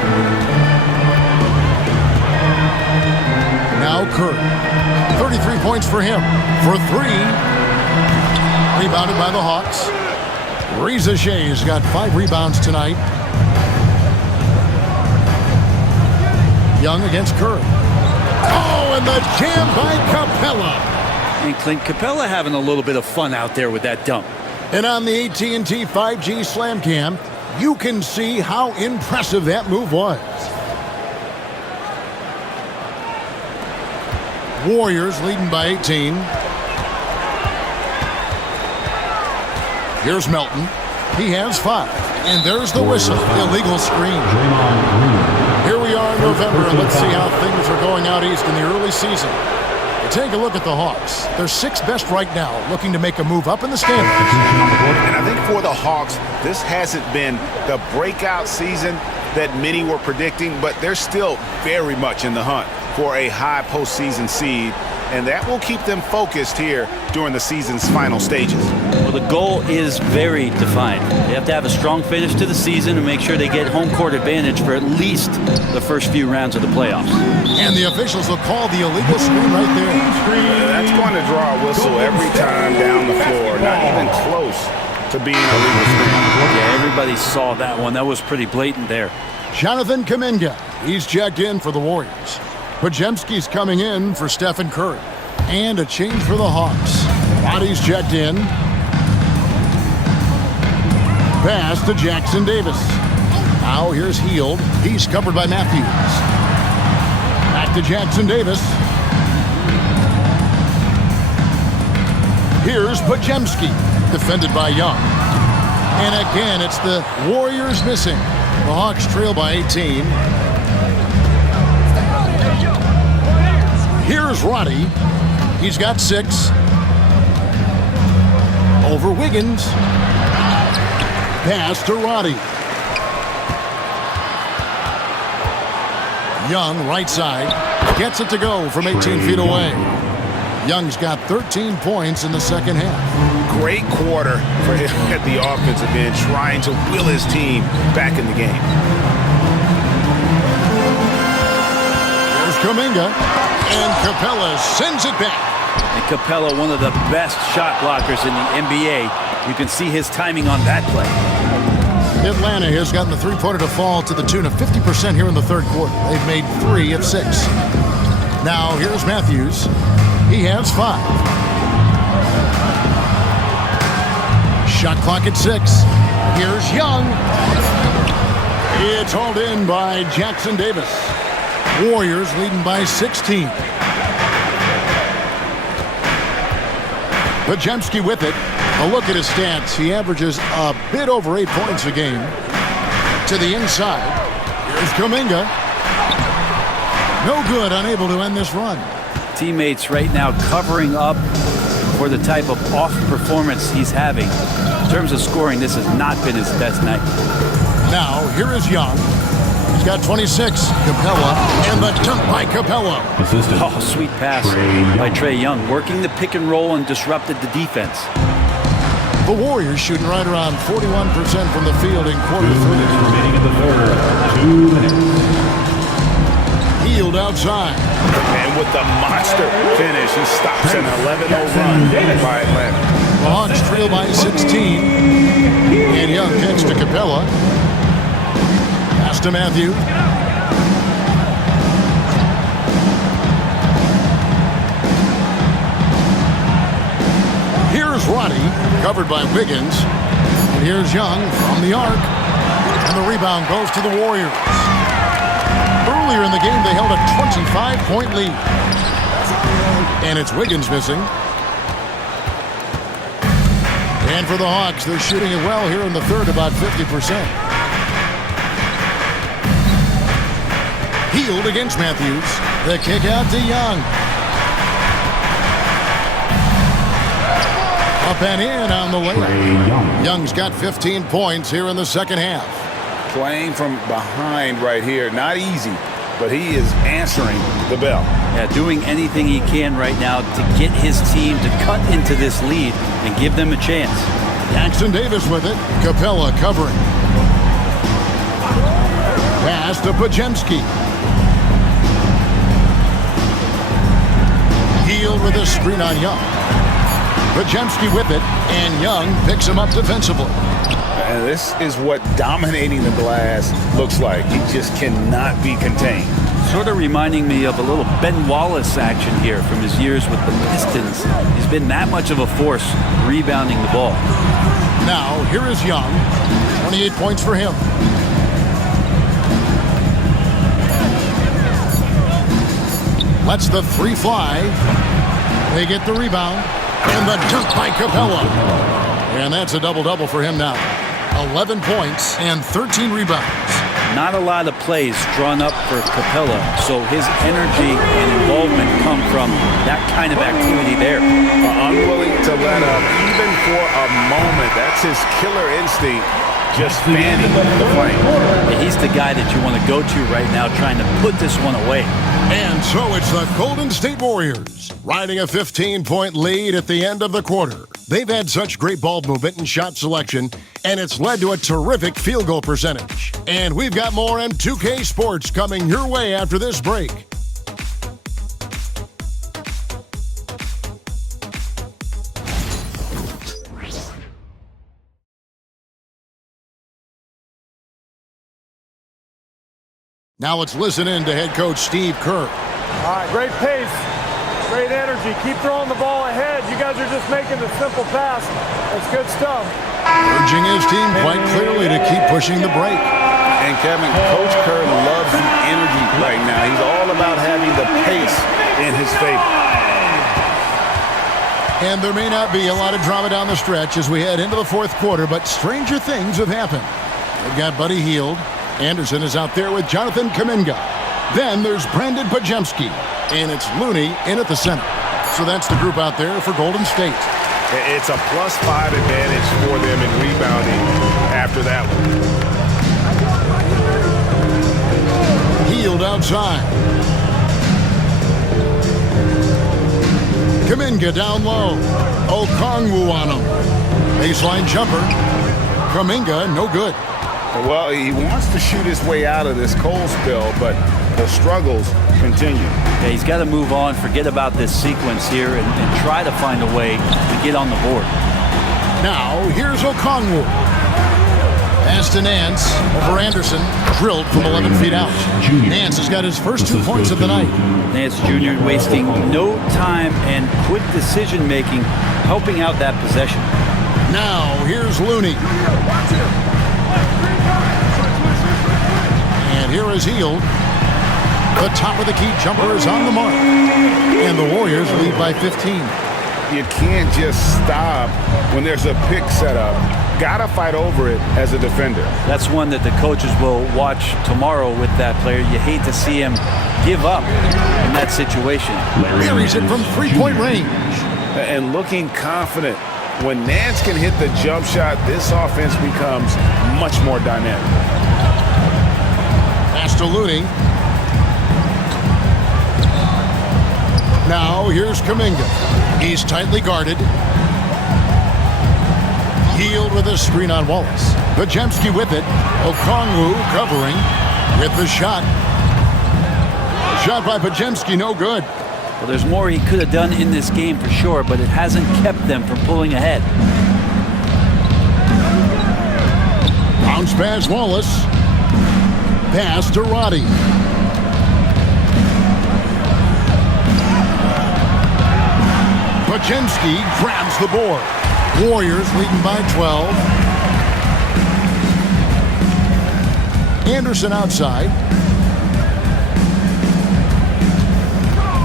Now Curry. 33 points for him. For 3. Rebounded by the Hawks. Rizachet's got 5 rebounds tonight. Young against Curry. Oh, and the jam by Capella. And Clint Capella having a little bit of fun out there with that dunk. And on the AT&T 5G Slam Cam, you can see how impressive that move was. Warriors leading by 18. Here's Melton. He has 5. And there's the whistle. Illegal screen. Here we are in November, and let's see how things are going out east in the early season. Take a look at the Hawks. They're 6th best right now, looking to make a move up in the standings. And I think for the Hawks, this hasn't been the breakout season that many were predicting, but they're still very much in the hunt for a high postseason seed, and that will keep them focused here during the season's final stages. Well, the goal is very defined. They have to have a strong finish to the season and make sure they get home court advantage for at least the first few rounds of the playoffs. And the officials will call the illegal screen right there. That's going to draw a whistle every time down the floor, not even close to being a legal screen. Yeah, everybody saw that one. That was pretty blatant there. Jonathan Kuminga, he's checked in for the Warriors. Podziemski's coming in for Stephen Curry. And a change for the Hawks. Roddy's checked in. Pass to Jackson Davis. Now here's Hield. He's covered by Matthews. Back to Jackson Davis. Here's Podziemski, defended by Young. And again, it's the Warriors missing. The Hawks trail by 18. Here's Roddy. He's got 6. Over Wiggins. Pass to Roddy. Young, right side. Gets it to go from 18 feet away. Young's got 13 points in the second half. Great quarter for him at the offensive end, trying to will his team back in the game. There's Kuminga, and Capella sends it back. And Capella, one of the best shot blockers in the NBA. You can see his timing on that play. Atlanta has gotten the three-pointer to fall to the tune of 50% here in the third quarter. They've made 3 of 6. Now here's Matthews. He has 5. Shot clock at 6. Here's Young. It's hauled in by Jackson Davis. Warriors leading by 16. Podziemski with it. A look at his stats. He averages a bit over 8 points a game. To the inside. Here's Kuminga. No good, unable to end this run. Teammates right now covering up for the type of off performance he's having. In terms of scoring, this has not been his best night. Now, here is Young. He's got 26. Capella, and the dunk by Capella. Oh, sweet pass by Trae Young. Working the pick and roll and disrupted the defense. The Warriors shooting right around 41% from the field in quarter 3. Remaining in the third. 2 minutes. Hield outside. And with the monster finish, he stops an 11-0 run by Atlanta. The Hawks trail by 16. And Young kicks to Capella. Pass to Matthews. Here's Roddy, covered by Wiggins. And here's Young from the arc. And the rebound goes to the Warriors. Earlier in the game, they held a 25-point lead. And it's Wiggins missing. And for the Hawks, they're shooting it well here in the third, about 50%. Hield against Matthews. The kick out to Young. Up and in on the layup. Young's got 15 points here in the second half. Playing from behind right here, not easy, but he is answering the bell. Yeah, doing anything he can right now to get his team to cut into this lead and give them a chance. Jackson Davis with it. Capella covering. Pass to Podziemski. Hield with a screen on Young. Podziemski with it, and Young picks him up defensively. And this is what dominating the glass looks like. He just cannot be contained. Sort of reminding me of a little Ben Wallace action here from his years with the Pistons. He's been that much of a force rebounding the ball. Now, here is Young. 28 points for him. Lets the three fly. They get the rebound. And the dunk by Capella. And that's a double-double for him now. 11 points and 13 rebounds. Not a lot of plays drawn up for Capella, so his energy and involvement come from that kind of activity there. Unwilling to let up, even for a moment. That's his killer instinct, just fanning the flame. He's the guy that you want to go to right now, trying to put this one away. And so it's the Golden State Warriors riding a 15-point lead at the end of the quarter. They've had such great ball movement and shot selection, and it's led to a terrific field goal percentage. And we've got more M2K Sports coming your way after this break. Now let's listen in to head coach Steve Kerr. All right, great pace, great energy. Keep throwing the ball ahead. You guys are just making the simple pass. That's good stuff. Urging his team quite clearly to keep pushing the break. And Kevin, Coach Kerr loves the energy right now. He's all about having the pace in his favor. And there may not be a lot of drama down the stretch as we head into the fourth quarter, but stranger things have happened. They've got Buddy Hield. Anderson is out there with Jonathan Kuminga. Then there's Brandon Pajemski. And it's Looney in at the center. So that's the group out there for Golden State. It's a +5 advantage for them in rebounding after that one. Hield outside. Kuminga down low. Okongwu on him. Baseline jumper. Kuminga, no good. Well, he wants to shoot his way out of this cold spell, but the struggles continue. Yeah, he's got to move on, forget about this sequence here, and try to find a way to get on the board. Now, here's Okongwu. Pass to Nance over Anderson, drilled from 11 feet out. Nance has got his first 2 points of the night. Nance Jr. wasting no time and quick decision-making, helping out that possession. Now, here's Looney. And here is Hield. The top of the key jumper is on the mark. And the Warriors lead by 15. You can't just stop when there's a pick set up. Gotta fight over it as a defender. That's one that the coaches will watch tomorrow with that player. You hate to see him give up in that situation. Buries it from three-point range. And looking confident. When Nance can hit the jump shot, this offense becomes much more dynamic. Pass to Looney. Now here's Kuminga. He's tightly guarded. Hield with a screen on Wallace. Pajemski with it. Okongwu covering with the shot. Shot by Pajemski, no good. Well, there's more he could have done in this game for sure, but it hasn't kept them from pulling ahead. Bounce pass Wallace. Pass to Roddy. Pajemski grabs the board. Warriors leading by 12. Anderson outside.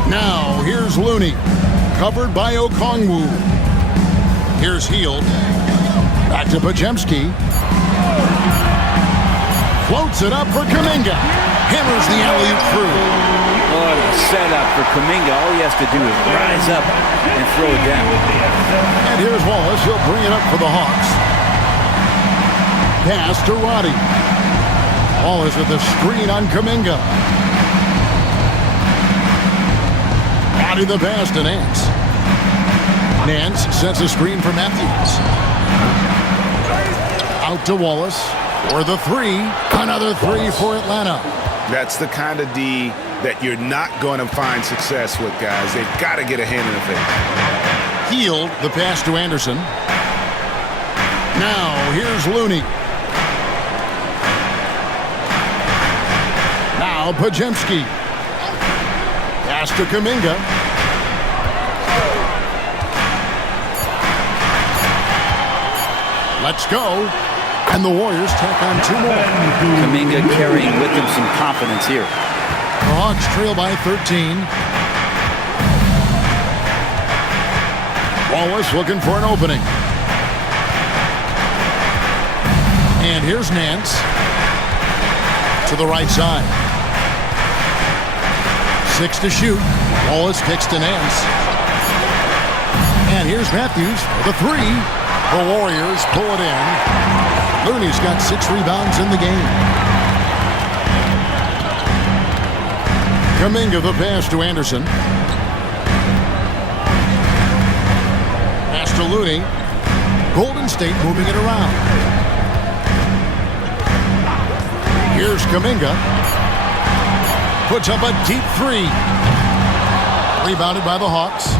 Now here's Looney. Covered by Okongwu. Here's Hield. Back to Pajemski. Floats it up for Kuminga. Hammers the alley-oop through. What a setup for Kuminga. All he has to do is rise up and throw it down. And here's Wallace. He'll bring it up for the Hawks. Pass to Roddy. Wallace with the screen on Kuminga. Roddy the pass to Nance. Nance sets a screen for Matthews. Out to Wallace for the three. Another three for Atlanta. That's the kind of D that you're not going to find success with, guys. They've got to get a hand in the face. Hield the pass to Anderson. Now, here's Looney. Now, Pajemski. Pass to Kuminga. Let's go. And the Warriors tack on 2 more. Kuminga carrying with him some confidence here. The Hawks trail by 13. Wallace looking for an opening. And here's Nance. To the right side. 6 to shoot. Wallace kicks to Nance. And here's Matthews for the 3. The Warriors pull it in. Looney's got 6 rebounds in the game. Kuminga the pass to Anderson. Pass to Looney. Golden State moving it around. Here's Kuminga. Puts up a deep 3. Rebounded by the Hawks.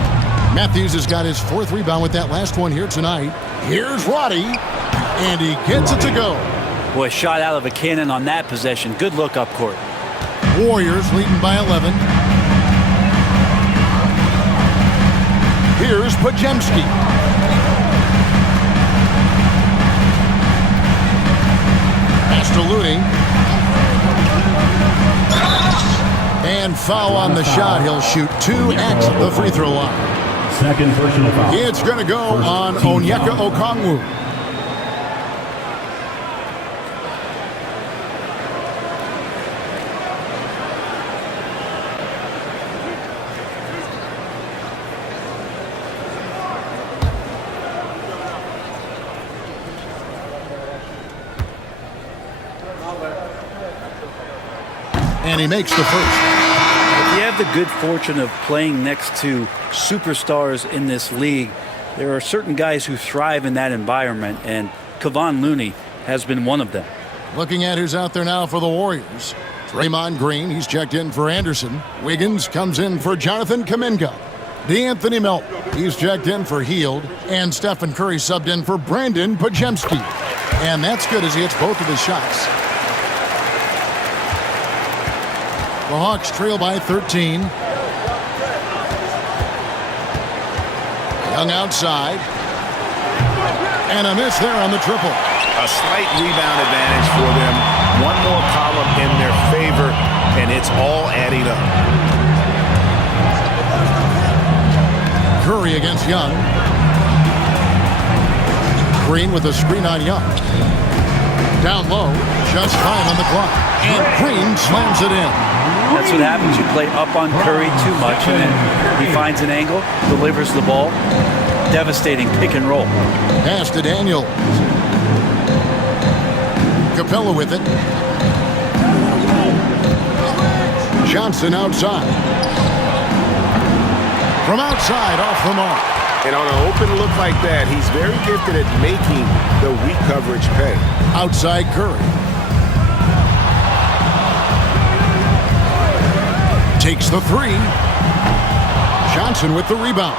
Matthews has got his 4th rebound with that last one here tonight. Here's Roddy. And he gets it to go. Boy, shot out of a cannon on that possession. Good look up court. Warriors leading by 11. Here's Pajemski. Pass to Looney. And foul on the shot. He'll shoot 2 at the free throw line. Second personal foul. It's going to go on Onyeka Okongwu. And he makes the first. If you have the good fortune of playing next to superstars in this league, there are certain guys who thrive in that environment, and Kevon Looney has been one of them. Looking at who's out there now for the Warriors. Draymond Green, he's checked in for Anderson. Wiggins comes in for Jonathan Kuminga. D'Anthony Melton, he's checked in for Hield. And Stephen Curry subbed in for Brandon Pajemski. And that's good as he hits both of his shots. The Hawks trail by 13. Young outside. And a miss there on the triple. A slight rebound advantage for them. One more column in their favor, and it's all adding up. Curry against Young. Green with a screen on Young. Down low, just fine on the clock. And Green slams it in. That's what happens. You play up on Curry too much, and then he finds an angle, delivers the ball. Devastating pick and roll. Pass to Daniel. Capella with it. Johnson outside. From outside, off the mark. And on an open look like that, he's very gifted at making the weak coverage pay. Outside Curry. Takes the 3. Johnson with the rebound.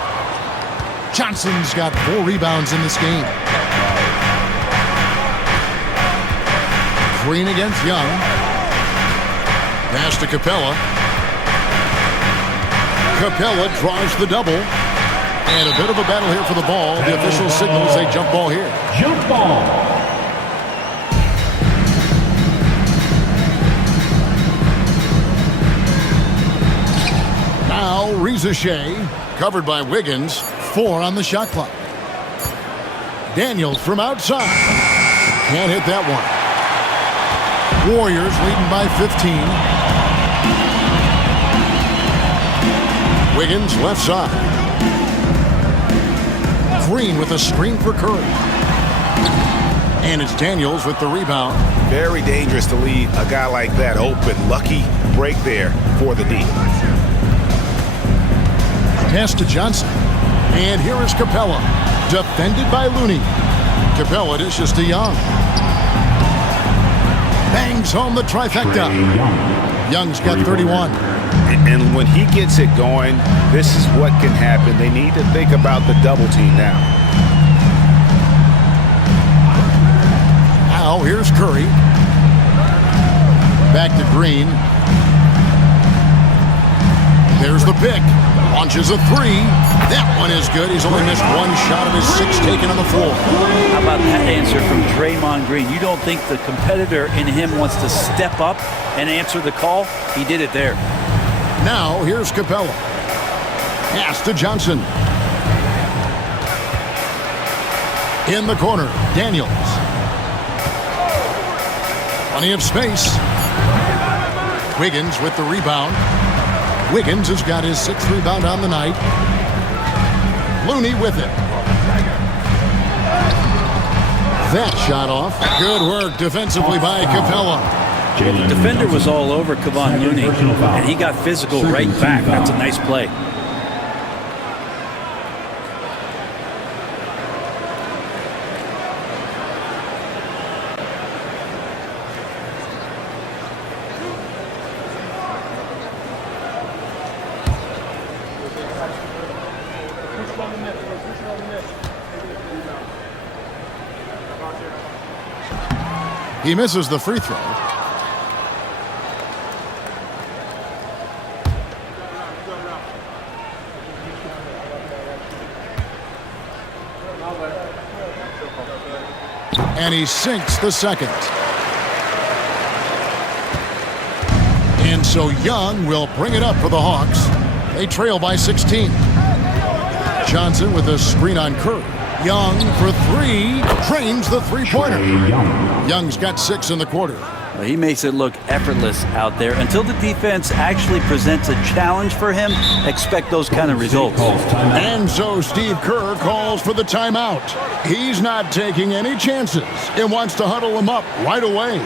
Johnson's got 4 rebounds in this game. Green against Young. Pass to Capella. Capella draws the double. And a bit of a battle here for the ball. The official signals a jump ball here. Jump ball. Now, Reza Shea, covered by Wiggins, 4 on the shot clock. Daniels from outside. Can't hit that one. Warriors leading by 15. Wiggins left side. Green with a screen for Curry. And it's Daniels with the rebound. Very dangerous to leave a guy like that open. Lucky break there for the D. Pass to Johnson. And here is Capella. Defended by Looney. Capella dishes to Young. Bangs home the trifecta. Young's got 31. And when he gets it going, this is what can happen. They need to think about the double team now. Now here's Curry. Back to Green. There's the pick. Launches a three. That one is good. He's only missed one shot of his 6 taken on the floor. How about that answer from Draymond Green? You don't think the competitor in him wants to step up and answer the call? He did it there. Now here's Capella. Pass to Johnson. In the corner, Daniels. Plenty of space. Wiggins with the rebound. Wiggins has got his 6th rebound on the night. Looney with it. That shot off. Good work defensively by Capella. The defender was all over Kevon Looney, and he got physical right back. That's a nice play. He misses the free throw. And he sinks the second. And so Young will bring it up for the Hawks. They trail by 16. Johnson with a screen on Curry. Young for three. Trains the three-pointer. Young's got 6 in the quarter. Well, he makes it look effortless out there. Until the defense actually presents a challenge for him, expect those kind of results. And so Steve Kerr calls for the timeout. He's not taking any chances and wants to huddle him up right away.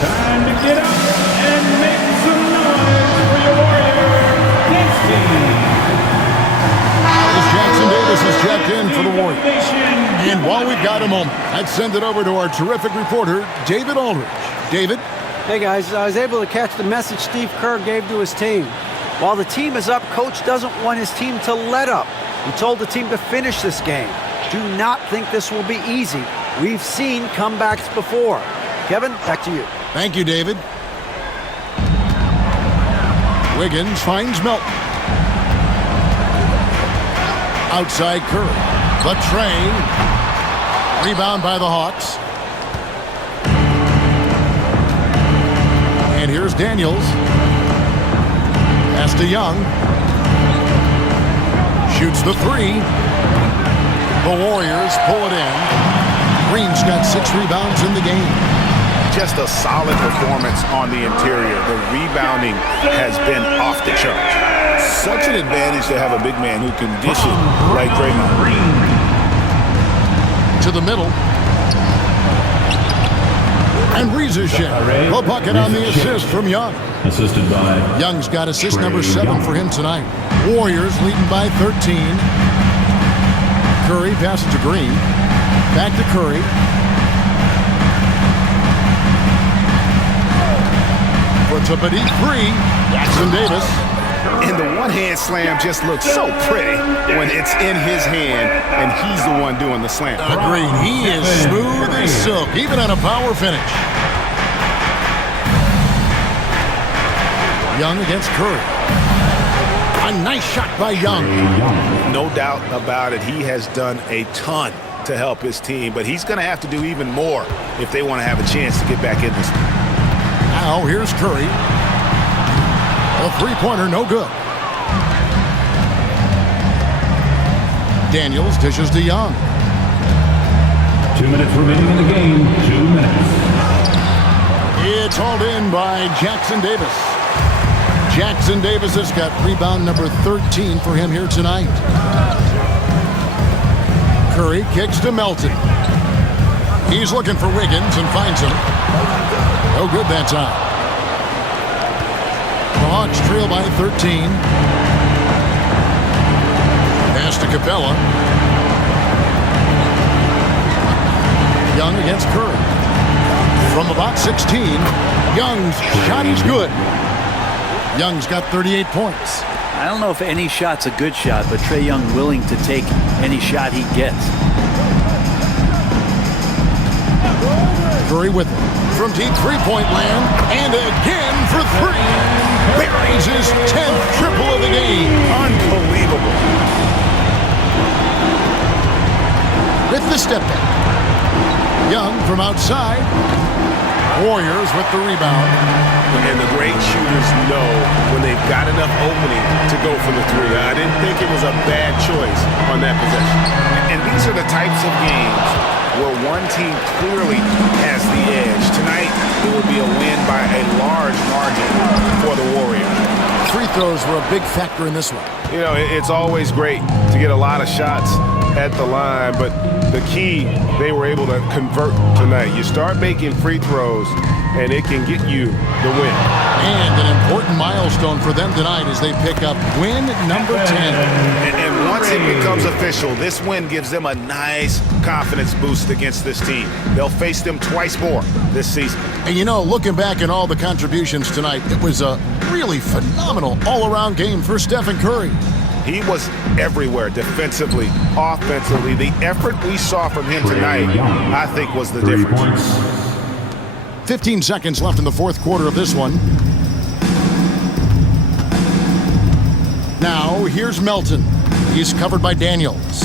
Time to get up and make some noise for your Warrior Knicks team. As Jackson Davis is checked in for the Warriors. And while we've got a moment, let's send it over to our terrific reporter, David Aldridge. David? Hey guys, I was able to catch the message Steve Kerr gave to his team. While the team is up, coach doesn't want his team to let up. He told the team to finish this game. Do not think this will be easy. We've seen comebacks before. Kevin, back to you. Thank you, David. Wiggins finds Melton. Outside Curry. The train. Rebound by the Hawks. And here's Daniels. Pass to Young. Shoots the three. The Warriors pull it in. Green's got 6 rebounds in the game. Just a solid performance on the interior. The rebounding has been off the charts. Such an advantage to have a big man who can dish it like Draymond. To the middle. And Rizushek, the bucket on the assist from Young. Assisted by Young's got assist number 7 for him tonight. Warriors leading by 13. Curry passes to Green. Back to Curry. Puts up a deep 3. Jackson Davis. And the one-hand slam just looks so pretty when it's in his hand and he's the one doing the slam. Agreed. He is smooth as silk, even on a power finish. Young against Curry. A nice shot by Young. No doubt about it. He has done a ton to help his team, but he's going to have to do even more if they want to have a chance to get back in this. Now here's Curry. A three-pointer, no good. Daniels dishes to Young. 2 minutes remaining in the game. 2 minutes. It's hauled in by Jackson Davis. Jackson Davis has got rebound number 13 for him here tonight. Curry kicks to Melton. He's looking for Wiggins and finds him. No good that time. The Hawks trail by 13. Pass to Capella. Young against Curry. From about 16, Young's shot is good. Young's got 38 points. I don't know if any shot's a good shot, but Trae Young willing to take any shot he gets. Curry with it from deep three-point land, and again for three. Buries his 10th triple of the game. Unbelievable. With the step back. Young from outside. Warriors with the rebound. And the great shooters know when they've got enough opening to go for the three. I didn't think it was a bad choice on that possession. And these are the types of games where one team clearly has the edge. Tonight, it will be a win by a large margin for the Warriors. Free throws were a big factor in this one. You know, it's always great to get a lot of shots at the line, but the key, they were able to convert tonight. You start making free throws, and it can get you the win. And an important milestone for them tonight as they pick up win number 10. And once it becomes official, this win gives them a nice confidence boost against this team. They'll face them twice more this season. And you know, looking back at all the contributions tonight, it was a really phenomenal all-around game for Stephen Curry. He was everywhere, defensively, offensively. The effort we saw from him tonight, I think, was the difference. 15 seconds left in the fourth quarter of this one. Now, here's Melton. He's covered by Daniels.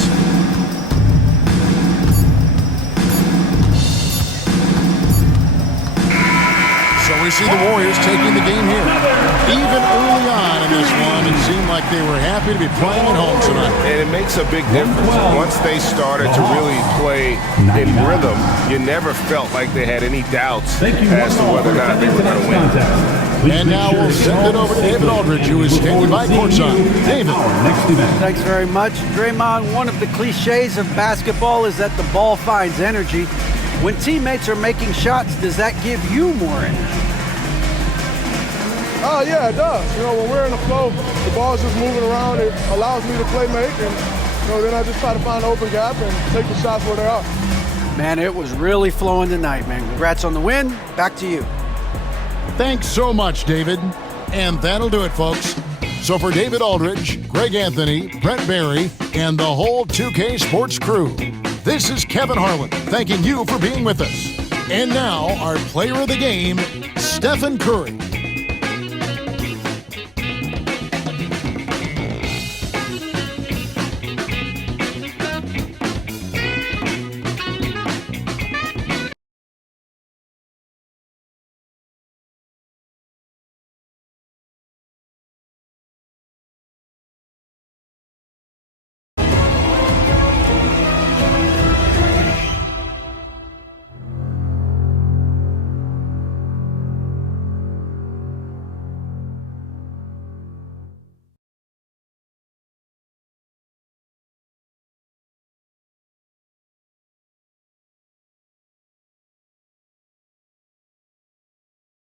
So we see the Warriors taking the game here. Even early on in this one, it seemed like they were happy to be playing at home tonight. And it makes a big difference. Once they started to really play in rhythm, you never felt like they had any doubts as to whether or not they were going to win. And now we'll send it over to David Aldridge, who is standing by courtside. David. Thanks very much. Draymond, one of the cliches of basketball is that the ball finds energy. When teammates are making shots, does that give you more energy? Oh, yeah, it does. You know, when we're in the flow, the ball's just moving around. It allows me to play make, and then I just try to find an open gap and take the shots where they are. Man, it was really flowing tonight, man. Congrats on the win. Back to you. Thanks so much, David. And that'll do it, folks. So for David Aldridge, Greg Anthony, Brent Barry, and the whole 2K Sports crew, this is Kevin Harlan thanking you for being with us. And now, our player of the game, Stephen Curry.